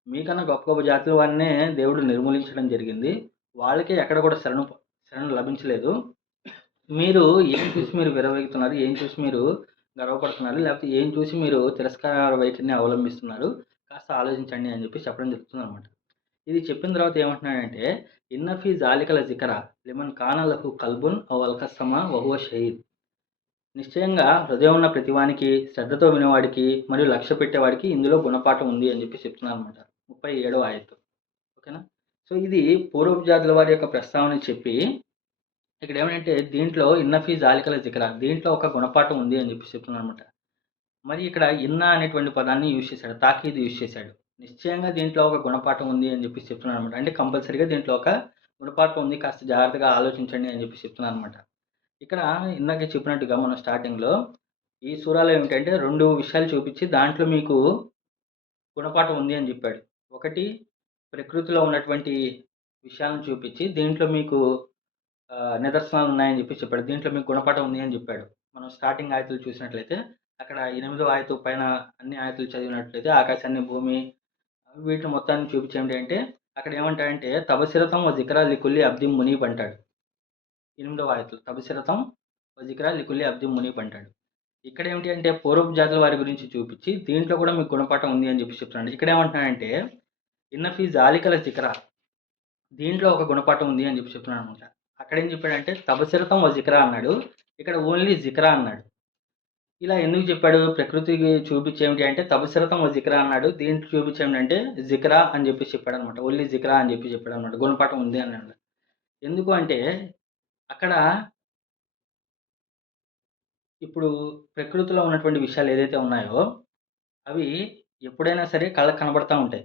మీకన్నా గొప్ప గొప్ప జాతుల వారినే దేవుడు నిర్మూలించడం జరిగింది. వాళ్ళకే ఎక్కడ కూడా శరణు లభించలేదు. మీరు ఏం చూసి మీరు విర్రవీగుతున్నారు? ఏం చూసి మీరు గర్వపడుతున్నారు? లేకపోతే ఏం చూసి మీరు తిరస్కార వైఖరిని అవలంబిస్తున్నారు? కాస్త ఆలోచించండి అని చెప్పి చెప్పడం జరుగుతుందనమాట. ఇది చెప్పిన తర్వాత ఏమంటున్నాడంటే, ఇన్న ఫీ జాలికల జికరా లిమన్ కాన లహు కల్బున్ ఔ అల్కస్సమా వహువ షహీద్. నిశ్చయంగా హృదయం ఉన్న ప్రతివానికి, శ్రద్ధతో వినేవాడికి మరియు లక్ష్య పెట్టేవాడికి ఇందులో గుణపాఠం ఉంది అని చెప్పి చెప్తున్నారనమాట. 37వ ఆయత్తు. ఓకేనా? సో, ఇది పూర్వపు జాతుల వారి యొక్క ప్రస్తావన చెప్పి ఇక్కడ ఏమంటే దీంట్లో ఇన్న ఫీ జాలికల జికరా, దీంట్లో ఒక గుణపాఠం ఉంది అని చెప్పి చెప్తున్నానమాట. మరి ఇక్కడ ఇన్న అనేటువంటి పదాన్ని యూజ్ చేశాడు, తాకీదు యూజ్ చేశాడు. నిశ్చయంగా దీంట్లో ఒక గుణపాఠం ఉంది అని చెప్పి చెప్తున్నాను అనమాట. అంటే కంపల్సరీగా దీంట్లో ఒక గుణపాఠం ఉంది, కాస్త జాగ్రత్తగా ఆలోచించండి అని చెప్పి చెప్తున్నాను అనమాట. ఇక్కడ ఇందాక చెప్పినట్టుగా మనం స్టార్టింగ్లో ఈ సూరాలో ఏమిటంటే 2 విషయాలు చూపించి దాంట్లో మీకు గుణపాఠం ఉంది అని చెప్పాడు. ఒకటి ప్రకృతిలో ఉన్నటువంటి విషయాలను చూపించి దీంట్లో మీకు నిదర్శనాలు ఉన్నాయని చెప్పి చెప్పాడు. దీంట్లో మీకు గుణపాఠం ఉంది అని చెప్పాడు. మనం స్టార్టింగ్ ఆయతులు చూసినట్లయితే అక్కడ 8వ ఆయతు పైన అన్ని ఆయతులు చదివినట్లయితే ఆకాశాన్ని, భూమి వీటిని మొత్తాన్ని చూపించి ఏంటంటే అక్కడ ఏమంటాడంటే తబసిరతం వ జిక్రా లికుల్లి అబ్ది మునీబ్ అంటాడు. 8వ ఆయతు తబసిరతం వ జిక్రా లికుల్లి అబ్ది మునీబ్ అంటాడు. ఇక్కడ ఏమిటి అంటే పూర్వపు జాతుల వారి గురించి చూపించి దీంట్లో కూడా మీకు గుణపాఠం ఉంది అని చెప్పి చెప్తున్నాడు. ఇక్కడ ఏమంటున్నాడంటే ఇన్న ఫీ జాలికల జిక్రా, దీంట్లో ఒక గుణపాఠం ఉంది అని చెప్పి చెప్తున్నాడు అనమాట. అక్కడ ఏం చెప్పాడంటే తబసిరతం వ జిక్రా అన్నాడు, ఇక్కడ ఓన్లీ జిక్రా అన్నాడు. ఇలా ఎందుకు చెప్పాడు? ప్రకృతికి చూపించేమిటి అంటే తబసిరతం వ జిక్రా అన్నాడు, దీంట్లో చూపించేమిటంటే జిక్రా అని చెప్పి చెప్పాడు అనమాట. ఓన్లీ జిక్రా అని చెప్పి చెప్పాడు అనమాట. గుణపాఠం ఉంది అన్నాడు. ఎందుకు అంటే అక్కడ ఇప్పుడు ప్రకృతిలో ఉన్నటువంటి విషయాలు ఏదైతే ఉన్నాయో అవి ఎప్పుడైనా సరే కళ్ళకు కనబడతా ఉంటాయి.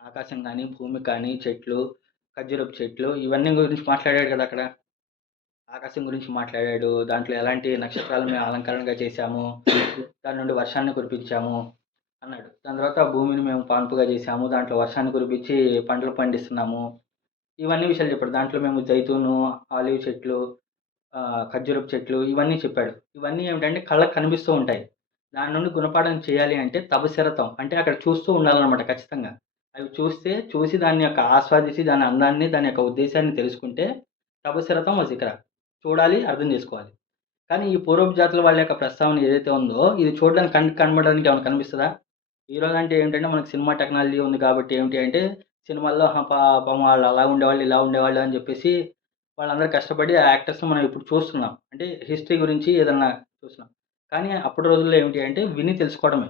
ఆకాశం కానీ, భూమి కానీ, చెట్లు, ఖర్జూరపు చెట్లు ఇవన్నీ గురించి మాట్లాడాడు కదా అక్కడ. ఆకాశం గురించి మాట్లాడాడు. దాంట్లో ఎలాంటి నక్షత్రాలను మేము అలంకరణగా చేశాము, దాని నుండి వర్షాన్ని కురిపించాము అన్నాడు. దాని తర్వాత భూమిని మేము పాన్పుగా చేశాము, దాంట్లో వర్షాన్ని కురిపించి పంటలు పండిస్తున్నాము. ఇవన్నీ విషయాలు చెప్పాడు. దాంట్లో మేము జైతూను, ఆలివ్ చెట్లు, ఖర్జూరపు చెట్లు ఇవన్నీ చెప్పాడు. ఇవన్నీ ఏమిటంటే కళ్ళకు కనిపిస్తూ ఉంటాయి. దాని నుండి గుణపాఠం చేయాలి అంటే తపశరతం అంటే అక్కడ చూస్తూ ఉండాలన్నమాట ఖచ్చితంగా. అవి చూసి దాన్ని యొక్క ఆస్వాదించి దాని అందాన్ని, దాని యొక్క ఉద్దేశాన్ని తెలుసుకుంటే తపశరతం జిక్రా చూడాలి, అర్థం చేసుకోవాలి. కానీ ఈ పూర్వపు జాతుల వాళ్ళ యొక్క ప్రస్తావన ఏదైతే ఉందో ఇది చూడడానికి కంటికి కనబడడానికి ఏమైనా కనిపిస్తుందా? ఈరోజు అంటే ఏంటంటే మనకు సినిమా టెక్నాలజీ ఉంది కాబట్టి ఏమిటి అంటే సినిమాల్లో పాపం వాళ్ళు అలా ఉండేవాళ్ళు, ఇలా ఉండేవాళ్ళు అని చెప్పేసి వాళ్ళందరూ కష్టపడి ఆ యాక్టర్స్‌ని మనం ఇప్పుడు చూస్తున్నాం. అంటే హిస్టరీ గురించి ఏదన్నా చూస్తున్నాం. కానీ అప్పటి రోజుల్లో ఏమిటి అంటే విని తెలుసుకోవడమే.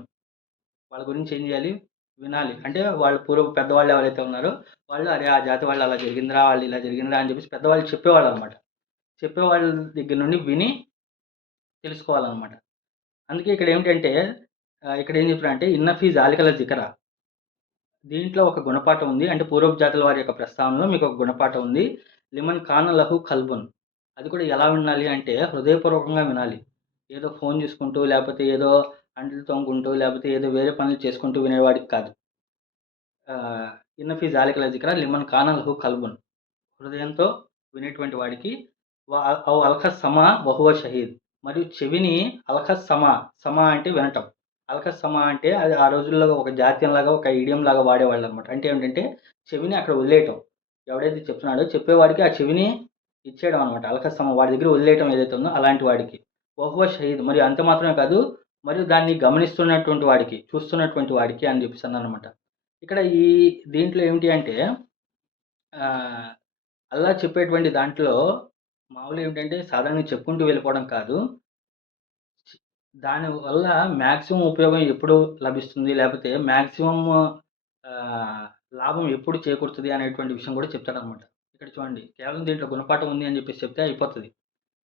వాళ్ళ గురించి ఏం చేయాలి? వినాలి. అంటే వాళ్ళు పూర్వపు పెద్దవాళ్ళు ఎవరైతే ఉన్నారో వాళ్ళు అరే! ఆ జాతి వాళ్ళు అలా జరిగిందిరా, వాళ్ళు ఇలా జరిగిందిరా అని చెప్పేసి పెద్దవాళ్ళు చెప్పేవాళ్ళనమాట. చెప్పేవాళ్ళ దగ్గర నుండి విని తెలుసుకోవాలనమాట. అందుకే ఇక్కడ ఏమిటంటే ఇక్కడ ఏం చెప్పారంటే ఇన్న ఫీ జాలికల జికరా, దీంట్లో ఒక గుణపాఠం ఉంది. అంటే పూర్వపు జాతుల వారి యొక్క ప్రస్తావనలో మీకు ఒక గుణపాఠం ఉంది. లిమన్ కాన లహు కల్బున్, అది కూడా ఎలా వినాలి అంటే హృదయపూర్వకంగా వినాలి. ఏదో ఫోన్ చూసుకుంటూ, లేకపోతే ఏదో అంట్లు తోముకుంటూ, లేకపోతే ఏదో వేరే పనులు చేసుకుంటూ వినేవాడికి కాదు. ఇన్న ఫీ జాలికల జిక్రా లిమన్ కాన లహు కల్బున్, హృదయంతో వినేటువంటి వాడికి ఔ అల్ఖస్ సమా వహువ షహీద్, మరియు చెవిని అల్ఖస్ సమా, సమా అంటే వినటం. అల్ఖస్ సమా అంటే అది ఆ రోజుల్లో ఒక జాతీయంలాగా, ఒక ఈడియంలాగా వాడేవాళ్ళనమాట. అంటే ఏంటంటే చెవిని అక్కడ వదిలేయటం. ఎవడైతే చెప్తున్నాడో చెప్పేవాడికి ఆ చెవిని ఇచ్చేయడం అనమాట. అల్ఖస్ సమా వాడి దగ్గర వదిలేయటం ఏదైతే ఉందో అలాంటి వాడికి. వహువ షహీద్, మరియు అంత మాత్రమే కాదు, మరియు దాన్ని గమనిస్తున్నటువంటి వాడికి, చూస్తున్నటువంటి వాడికి అని చెప్పేసి అన్నారనమాట. ఇక్కడ ఈ దీంట్లో ఏమిటి అంటే అల్లా చెప్పేటువంటి దాంట్లో మామూలుగా ఏమిటంటే సాధారణంగా చెప్పుకుంటూ వెళ్ళిపోవడం కాదు. దానివల్ల మాక్సిమం ఉపయోగం ఎప్పుడు లభిస్తుంది? లేపోతే మాక్సిమం లాభం ఎప్పుడు చేకూరుతది అనేటువంటి విషయం కూడా చెప్తాడనమాట. ఇక్కడ చూడండి కేవలం దీంట్లో గుణపాఠం ఉంది అని చెప్పేసి చెప్తే అయిపోతది.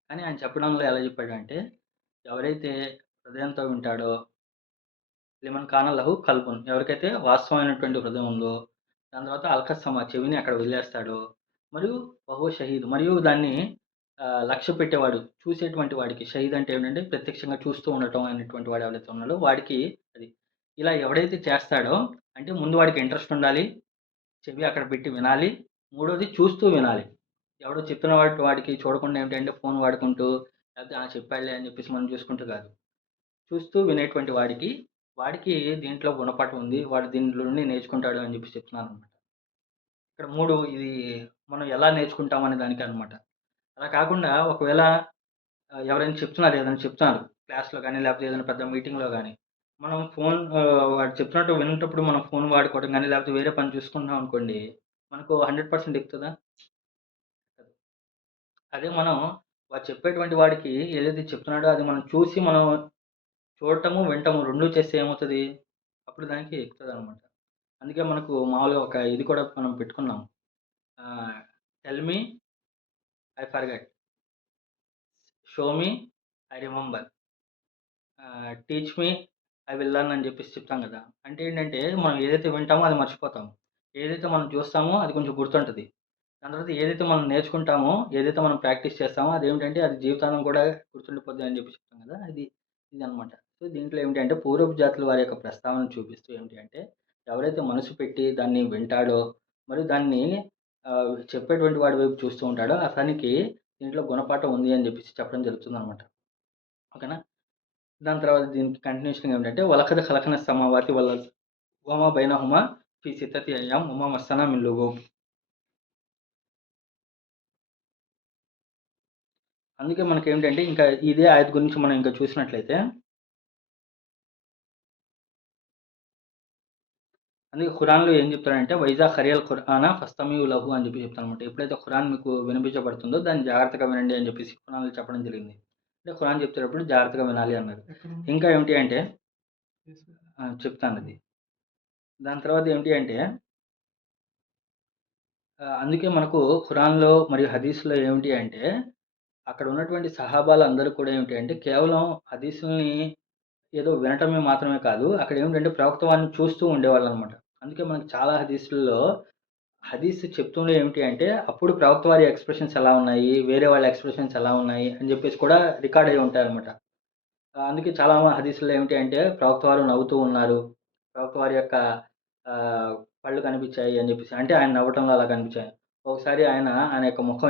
కానీ ఆయన చెప్పడంలో ఎలా చెప్పాడంటే, ఎవరైతే హృదయంతో వింటాడో లిమన్ కాన లహు కల్బున్, ఎవరికైతే వాస్తవమైనటువంటి హృదయం ఉందో, దాని తర్వాత అల్కస్సమ చెవిని అక్కడ వదిలేస్తాడో, మరియు బహువ షహీద్, మరియు దాన్ని లక్ష్య పెట్టేవాడు, చూసేటువంటి వాడికి. షహీద్ అంటే ఏంటంటే ప్రత్యక్షంగా చూస్తూ ఉండటం అనేటువంటి వాడు ఎవరైతే ఉన్నాడో వాడికి అది. ఇలా ఎవడైతే చేస్తాడో, అంటే ముందు వాడికి ఇంట్రెస్ట్ ఉండాలి, చెవి అక్కడ పెట్టి వినాలి, మూడోది చూస్తూ వినాలి. ఎవడో చెప్పిన వాడికి చూడకుండా ఏంటంటే ఫోన్ వాడుకుంటూ, లేకపోతే చెప్పాడులే అని చెప్పేసి మనం చూసుకుంటూ కాదు. చూస్తూ వినేటువంటి వాడికి దీంట్లో గుణపాఠం ఉంది. వాడు దీంట్లో నుండి నేర్చుకుంటాడు అని చెప్పి చెప్తున్నాననమాట. ఇక్కడ 3 ఇది మనం ఎలా నేర్చుకుంటాం అనే దానికి అనమాట. అలా కాకుండా ఒకవేళ ఎవరైనా ఏదైనా చెప్తున్నారు క్లాస్‌లో గానీ, లేకపోతే ఏదైనా పెద్ద మీటింగ్‌లో గానీ, మనం ఫోన్ వాడు చెప్తున్నట్టు వినేటప్పుడు మనం ఫోన్ వాడుకోవడం గానీ, లేకపోతే వేరే పని చూసుకుంటున్నాం అనుకోండి, మనకు 100% ఎక్కుతదా? అదే మనం వాడు చెప్పేటువంటి వాడికి ఏదైతే చెప్తున్నాడో అది మనం చూసి మనం చూడటము, వినటము 2 చేస్తే ఏమవుతది? అప్పుడు దానికి ఎక్కుతదనమాట. అందుకే మనకు మామూలుగా ఒక ఇది కూడా మనం పెట్టుకున్నాం. Tell me I forgot, show me I remember, teach me I will learn అని చెప్పేసి చెప్తాం కదా! అంటే ఏంటంటే మనం ఏదైతే వింటామో అది మర్చిపోతాం. ఏదైతే మనం చూస్తామో అది కొంచెం గుర్తుంటది. దాని తర్వాత ఏదైతే మనం నేర్చుకుంటామో, ఏదైతే మనం ప్రాక్టీస్ చేస్తామో అదేమిటంటే అది జీవితాంతం కూడా గుర్తుండిపోద్ది అని చెప్పి చెప్తాం కదా! ఇదనమాట. సో, దీంట్లో ఏమిటి అంటే పూర్వపు జాతుల వారి యొక్క ప్రస్తావన చూపిస్తూ ఏమిటి అంటే, ఎవరైతే మనసు పెట్టి దాన్ని వింటాడో, మరియు దాన్ని చెప్పేటువంటి వాడి వైపు చూస్తూ ఉంటాడో అతనికి దీంట్లో గుణపాఠం ఉంది అని చెప్పేసి చెప్పడం జరుగుతుందనమాట. ఓకేనా? దాని తర్వాత దీనికి కంటిన్యూషన్ ఏమిటంటే, వలఖద్ ఖలఖన సమావాతి వల్ అర్ద్ వమా బైనహుమా ఫీ సిత్తతి అయ్యామ్ వమా మస్సనా మిన్ లుగూబ్. అందుకే మనకేంటంటే ఇంకా ఇదే ఆయత్ గురించి మనం ఇంకా చూసినట్లయితే, అందుకే ఖురాన్‌లో ఏం చెప్తాడంటే వైజా ఖరియల్ ఖుర్ఆన ఫస్తమిఉ లహు అని చెప్పి చెప్తాడనమాట. ఎప్పుడైతే ఖురాన్ మీకు వినిపించబడుతుందో దాన్ని జాగ్రత్తగా వినండి అని చెప్పేసి ఖురాన్‌లో చెప్పడం జరిగింది. అంటే ఖురాన్ చెప్తేటప్పుడు జాగ్రత్తగా వినాలి అన్నారు. ఇంకా ఏమిటి అంటే చెప్తానది. దాని తర్వాత ఏమిటి అంటే అందుకే మనకు ఖురాన్‌లో మరియు హదీస్‌లో ఏమిటి అంటే అక్కడ ఉన్నటువంటి సహాబాలందరూ కూడా ఏమిటి అంటే కేవలం హదీసుల్ని ఏదో వినటమే మాత్రమే కాదు. అక్కడ ఏమిటంటే ప్రవక్త వారిని చూస్తూ ఉండేవాళ్ళనమాట. అందుకే మనకు చాలా హదీసుల్లో హదీస్ చెప్తుండే ఏమిటి అంటే, అప్పుడు ప్రవక్త వారి ఎక్స్‌ప్రెషన్స్ ఎలా ఉన్నాయి, వేరే వాళ్ళ ఎక్స్‌ప్రెషన్స్ ఎలా ఉన్నాయి అని జెప్పేసి కూడా రికార్డ్ అయ్యి ఉంటాయన్నమాట. అందుకే చాలా హదీసుల్లో ఏమిటి అంటే, ప్రవక్త వారు నవ్వుతూ ఉన్నారు. ప్రవక్త వారి యొక్క పళ్ళు కనిపించాయి అని జెప్పేసి. అంటే ఆయన నవ్వటంలో అలా కనిపించాయి. ఒకసారి ఆయన యొక్క ముఖం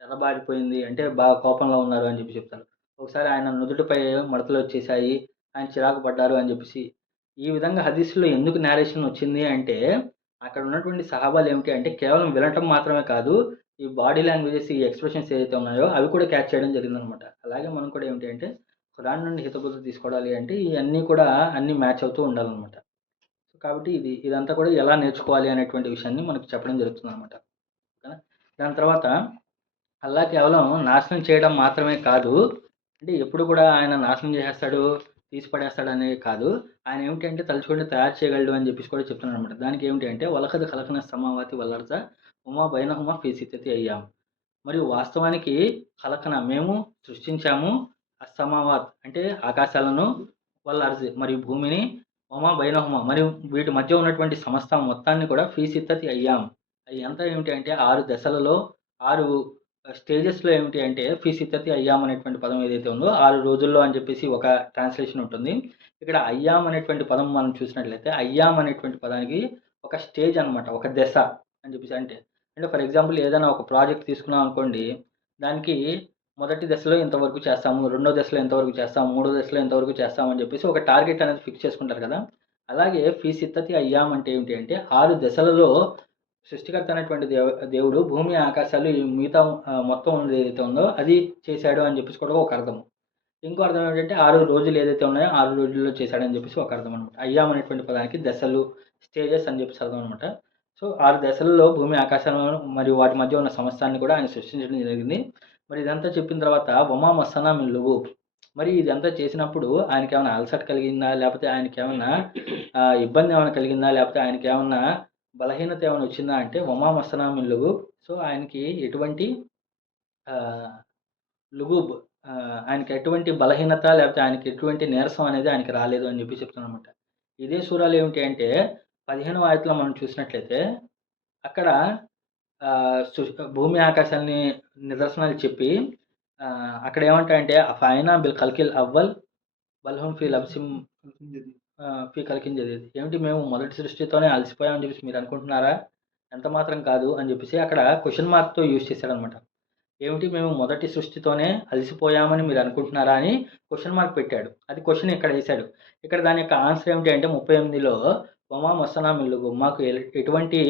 ఎర్రబారిపోయింది. అంటే బాగా కోపంలో ఉన్నారు అని జెప్పి చెప్తారు. ఒకసారి ఆయన నుదుటిపై మడతలొచ్చేసాయి. ఆయన చిరాకు పడ్డారు అని జెప్పేసి. ఈ విధంగా హదీస్‌లో ఎందుకు నేరేషన్ వచ్చింది అంటే, అక్కడ ఉన్నటువంటి సహాబాలు ఏమిటి అంటే, కేవలం వినటం మాత్రమే కాదు, ఈ బాడీ లాంగ్వేజెస్, ఈ ఎక్స్‌ప్రెషన్స్ ఏదైతే ఉన్నాయో, అవి కూడా క్యాచ్ చేయడం జరిగిందనమాట. అలాగే మనం కూడా ఏమిటి అంటే, ఖురాన్ నుండి హితబోధ తీసుకోవాలి అంటే, ఇయన్నీ కూడా అన్నీ మ్యాచ్ అవుతూ ఉండాలనమాట. కాబట్టి ఇదంతా కూడా ఎలా నేర్చుకోవాలి అనేటువంటి విషయాన్ని మనకు చెప్పడం జరుగుతుందనమాట. ఓకేనా? దాని తర్వాత అల్లా కేవలం నాశనం చేయడం మాత్రమే కాదు, అంటే ఎప్పుడు కూడా ఆయన నాశనం చేసేస్తాడు, తీసి పడేస్తాడనేది కాదు. ఆయన ఏమిటంటే తలుచుకుంటే తయారు చేయగలడు అని చెప్పేసి కూడా చెప్తున్నాడనమాట. దానికి ఏమిటి అంటే వలఖద్ ఖలఖన సమావాతి వల్ అర్ద వమా బైనహుమా ఫీ సిత్తతి అయ్యామ్. మరియు వాస్తవానికి ఖలఖన మేము సృష్టించాము, అస్సమావాత్ అంటే ఆకాశాలను, వల్ అర్జ్ మరియు భూమిని, వమా బైనహుమా మరియు వీటి మధ్య ఉన్నటువంటి సమస్త మొత్తాన్ని కూడా ఫీ సిత్తతి అయ్యామ్. అయి ఎంత ఏమిటి అంటే 6 దశలలో 6 స్టేజెస్‌లో ఏమిటి అంటే ఫీ సిత్తతి అయ్యామ్ అనేటువంటి పదం ఏదైతే ఉందో 6 రోజుల్లో అని చెప్పేసి ఒక ట్రాన్స్‌లేషన్ ఉంటుంది. ఇక్కడ అయ్యామ్ అనేటువంటి పదం మనం చూసినట్లయితే అయ్యామ్ అనేటువంటి పదానికి ఒక స్టేజ్ అనమాట. ఒక దశ అని చెప్పేసి అంటే ఫర్ ఎగ్జాంపుల్ ఏదైనా ఒక ప్రాజెక్ట్ తీసుకున్నాం అనుకోండి. దానికి మొదటి దశలో ఇంతవరకు చేస్తాము, రెండో దశలో ఇంతవరకు చేస్తాము, మూడో దశలో ఇంతవరకు చేస్తాము అని చెప్పేసి ఒక టార్గెట్ అనేది ఫిక్స్ చేసుకుంటారు కదా! అలాగే ఫీ సిత్తతి అయ్యామ్ అంటే ఏమిటి అంటే 6 దశలలో సృష్టికర్త అయినటువంటి దేవుడు భూమి, ఆకాశాలు ఈ మిగతా మొత్తం ఉన్నది ఏదైతే ఉందో అది చేశాడు అని చెప్పేసి కూడా ఒక అర్థం. ఇంకో అర్థం ఏంటంటే 6 రోజులు ఏదైతే ఉన్నాయో 6 రోజుల్లో చేశాడని చెప్పేసి ఒక అర్థం అనమాట. అయ్యాం అనేటువంటి పదానికి దశలు, స్టేజెస్ అని చెప్పేసి అర్థం అనమాట. సో 6 దశలలో భూమి, ఆకాశాలను మరియు వాటి మధ్య ఉన్న సమస్తాన్ని కూడా ఆయన సృష్టించడం జరిగింది. మరి ఇదంతా చెప్పిన తర్వాత వమా మస్సనా మిన్ లుగూబ్. మరి ఇదంతా చేసినప్పుడు ఆయనకేమైనా అలసట కలిగిందా? లేకపోతే ఆయనకేమన్నా ఇబ్బంది ఏమైనా కలిగిందా? లేకపోతే ఆయనకేమన్నా బలహీనత ఏమైనా వచ్చిందా అంటే వమా మస్సనా మిన్ లుగూబ్. సో, ఆయనకి ఎటువంటి లుగూబ్ ఆయనకి ఎటువంటి బలహీనత లేకపోతే ఆయనకి ఎటువంటి నీరసం అనేది ఆయనకి రాలేదు అని చెప్పి చెప్తున్నానమాట. ఇదే సూరాలో ఏమిటి అంటే 15వ ఆయతలో మనం చూసినట్లయితే అక్కడ భూమి ఆకాశాన్ని నిదర్శనాలు చెప్పి అక్కడ ఏమంటాడంటే అఫైనా బిల్ ఖల్కిల్ అవ్వల్ బల్హుం ఫీ లబ్సిం ఫీ ఖల్కిన్ జదీద్. ఏమిటి మేము మొదటి సృష్టితోనే అలసిపోయామని చెప్పేసి మీరు అనుకుంటున్నారా? ఎంత మాత్రం కాదు అని చెప్పేసి అక్కడ క్వెషన్ మార్క్‌తో యూజ్ చేశాడనమాట. ఏమిటి మేము మొదటి సృష్టితోనే అలసిపోయామని మీరు అనుకుంటున్నారా అని క్వెషన్ మార్క్ పెట్టాడు. అది క్వెషన్ ఇక్కడ ఏశాడు. ఇక్కడ దాని యొక్క ఆన్సర్ ఏమిటి అంటే 38లో వమా మస్సనా మిన్ లుగూబ్, మాకు ఎటువంటి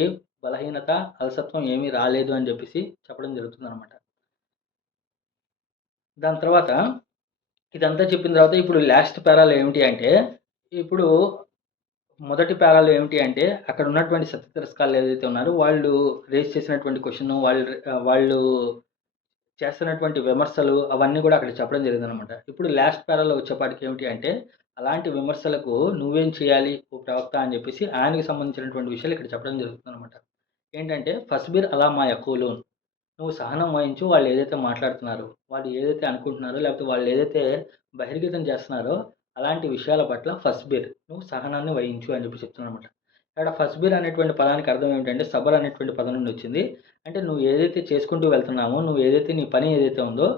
బలహీనత, అలసత్వం ఏమీ రాలేదు అని చెప్పేసి చెప్పడం జరుగుతుందనమాట. దాని తర్వాత ఇదంతా చెప్పిన తర్వాత ఇప్పుడు లాస్ట్ పారాలో ఏమిటి అంటే ఇప్పుడు మొదటి పారాలో ఏమిటి అంటే అక్కడ ఉన్నటువంటి సత్య తిరస్కారులు ఏదైతే ఉన్నారో వాళ్ళు రేజ్ చేసినటువంటి క్వెషన్ వాళ్ళు చేస్తున్నటువంటి విమర్శలు అవన్నీ కూడా అక్కడ చెప్పడం జరిగిందనమాట. ఇప్పుడు లాస్ట్ పారాలో వచ్చేపాటికి ఏమిటి అంటే అలాంటి విమర్శలకు నువ్వేం చేయాలి ఓ ప్రవక్త అని చెప్పేసి ఆయనకి సంబంధించినటువంటి విషయాలు ఇక్కడ చెప్పడం జరుగుతుందనమాట. ఏంటంటే ఫస్బిర్ అలా మా యకూలూన్, నువ్వు సహనం వహించు వాళ్ళు ఏదైతే మాట్లాడుతున్నారో, వాళ్ళు ఏదైతే అనుకుంటున్నారో, లేకపోతే వాళ్ళు ఏదైతే బహిర్గతం చేస్తున్నారో అలాంటి విషయాల పట్ల ఫస్బిర్, నువ్వు సహనాన్ని వహించు అని చెప్పి చెప్తున్నానమాట. ఇక్కడ ఫస్బిర్ అనేటువంటి పదానికి అర్థం ఏమిటంటే సబర్ అనేటువంటి పదం నుండి వచ్చింది. అంటే నువ్వు ఏదైతే చేసుకుంటూ వెళ్తున్నామో, నువ్వు ఏదైతే నీ పని ఏదైతే ఉందో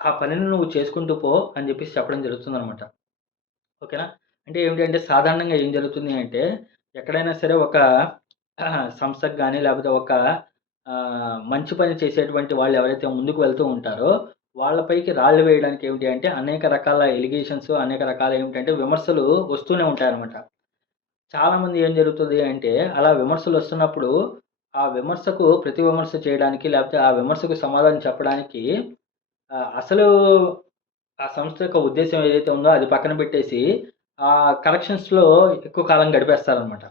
ఆ పనిని నువ్వు చేసుకుంటూ పో అని చెప్పేసి చెప్పడం జరుగుతుందనమాట. ఓకేనా? అంటే ఏమిటంటే సాధారణంగా ఏం జరుగుతుంది అంటే ఎక్కడైనా సరే ఒక సంస్థకు గానీ లేకపోతే ఒక మంచి పని చేసేటువంటి వాళ్ళు ఎవరైతే ముందుకు వెళ్తూ ఉంటారో వాళ్ళపైకి రాళ్ళు వేయడానికి ఏమిటి అంటే అనేక రకాల ఎలిగేషన్స్, అనేక రకాల ఏమిటంటే విమర్శలు వస్తూనే ఉంటాయన్నమాట. చాలామంది ఏం జరుగుతుంది అంటే అలా విమర్శలు వస్తున్నప్పుడు ఆ విమర్శకు ప్రతి విమర్శ చేయడానికి లేకపోతే ఆ విమర్శకు సమాధానం చెప్పడానికి అసలు ఆ సంస్థ యొక్క ఉద్దేశ్యం ఏదైతే ఉందో అది పక్కన పెట్టేసి కలెక్షన్స్‌లో ఎక్కువ కాలం గడిపేస్తారనమాట.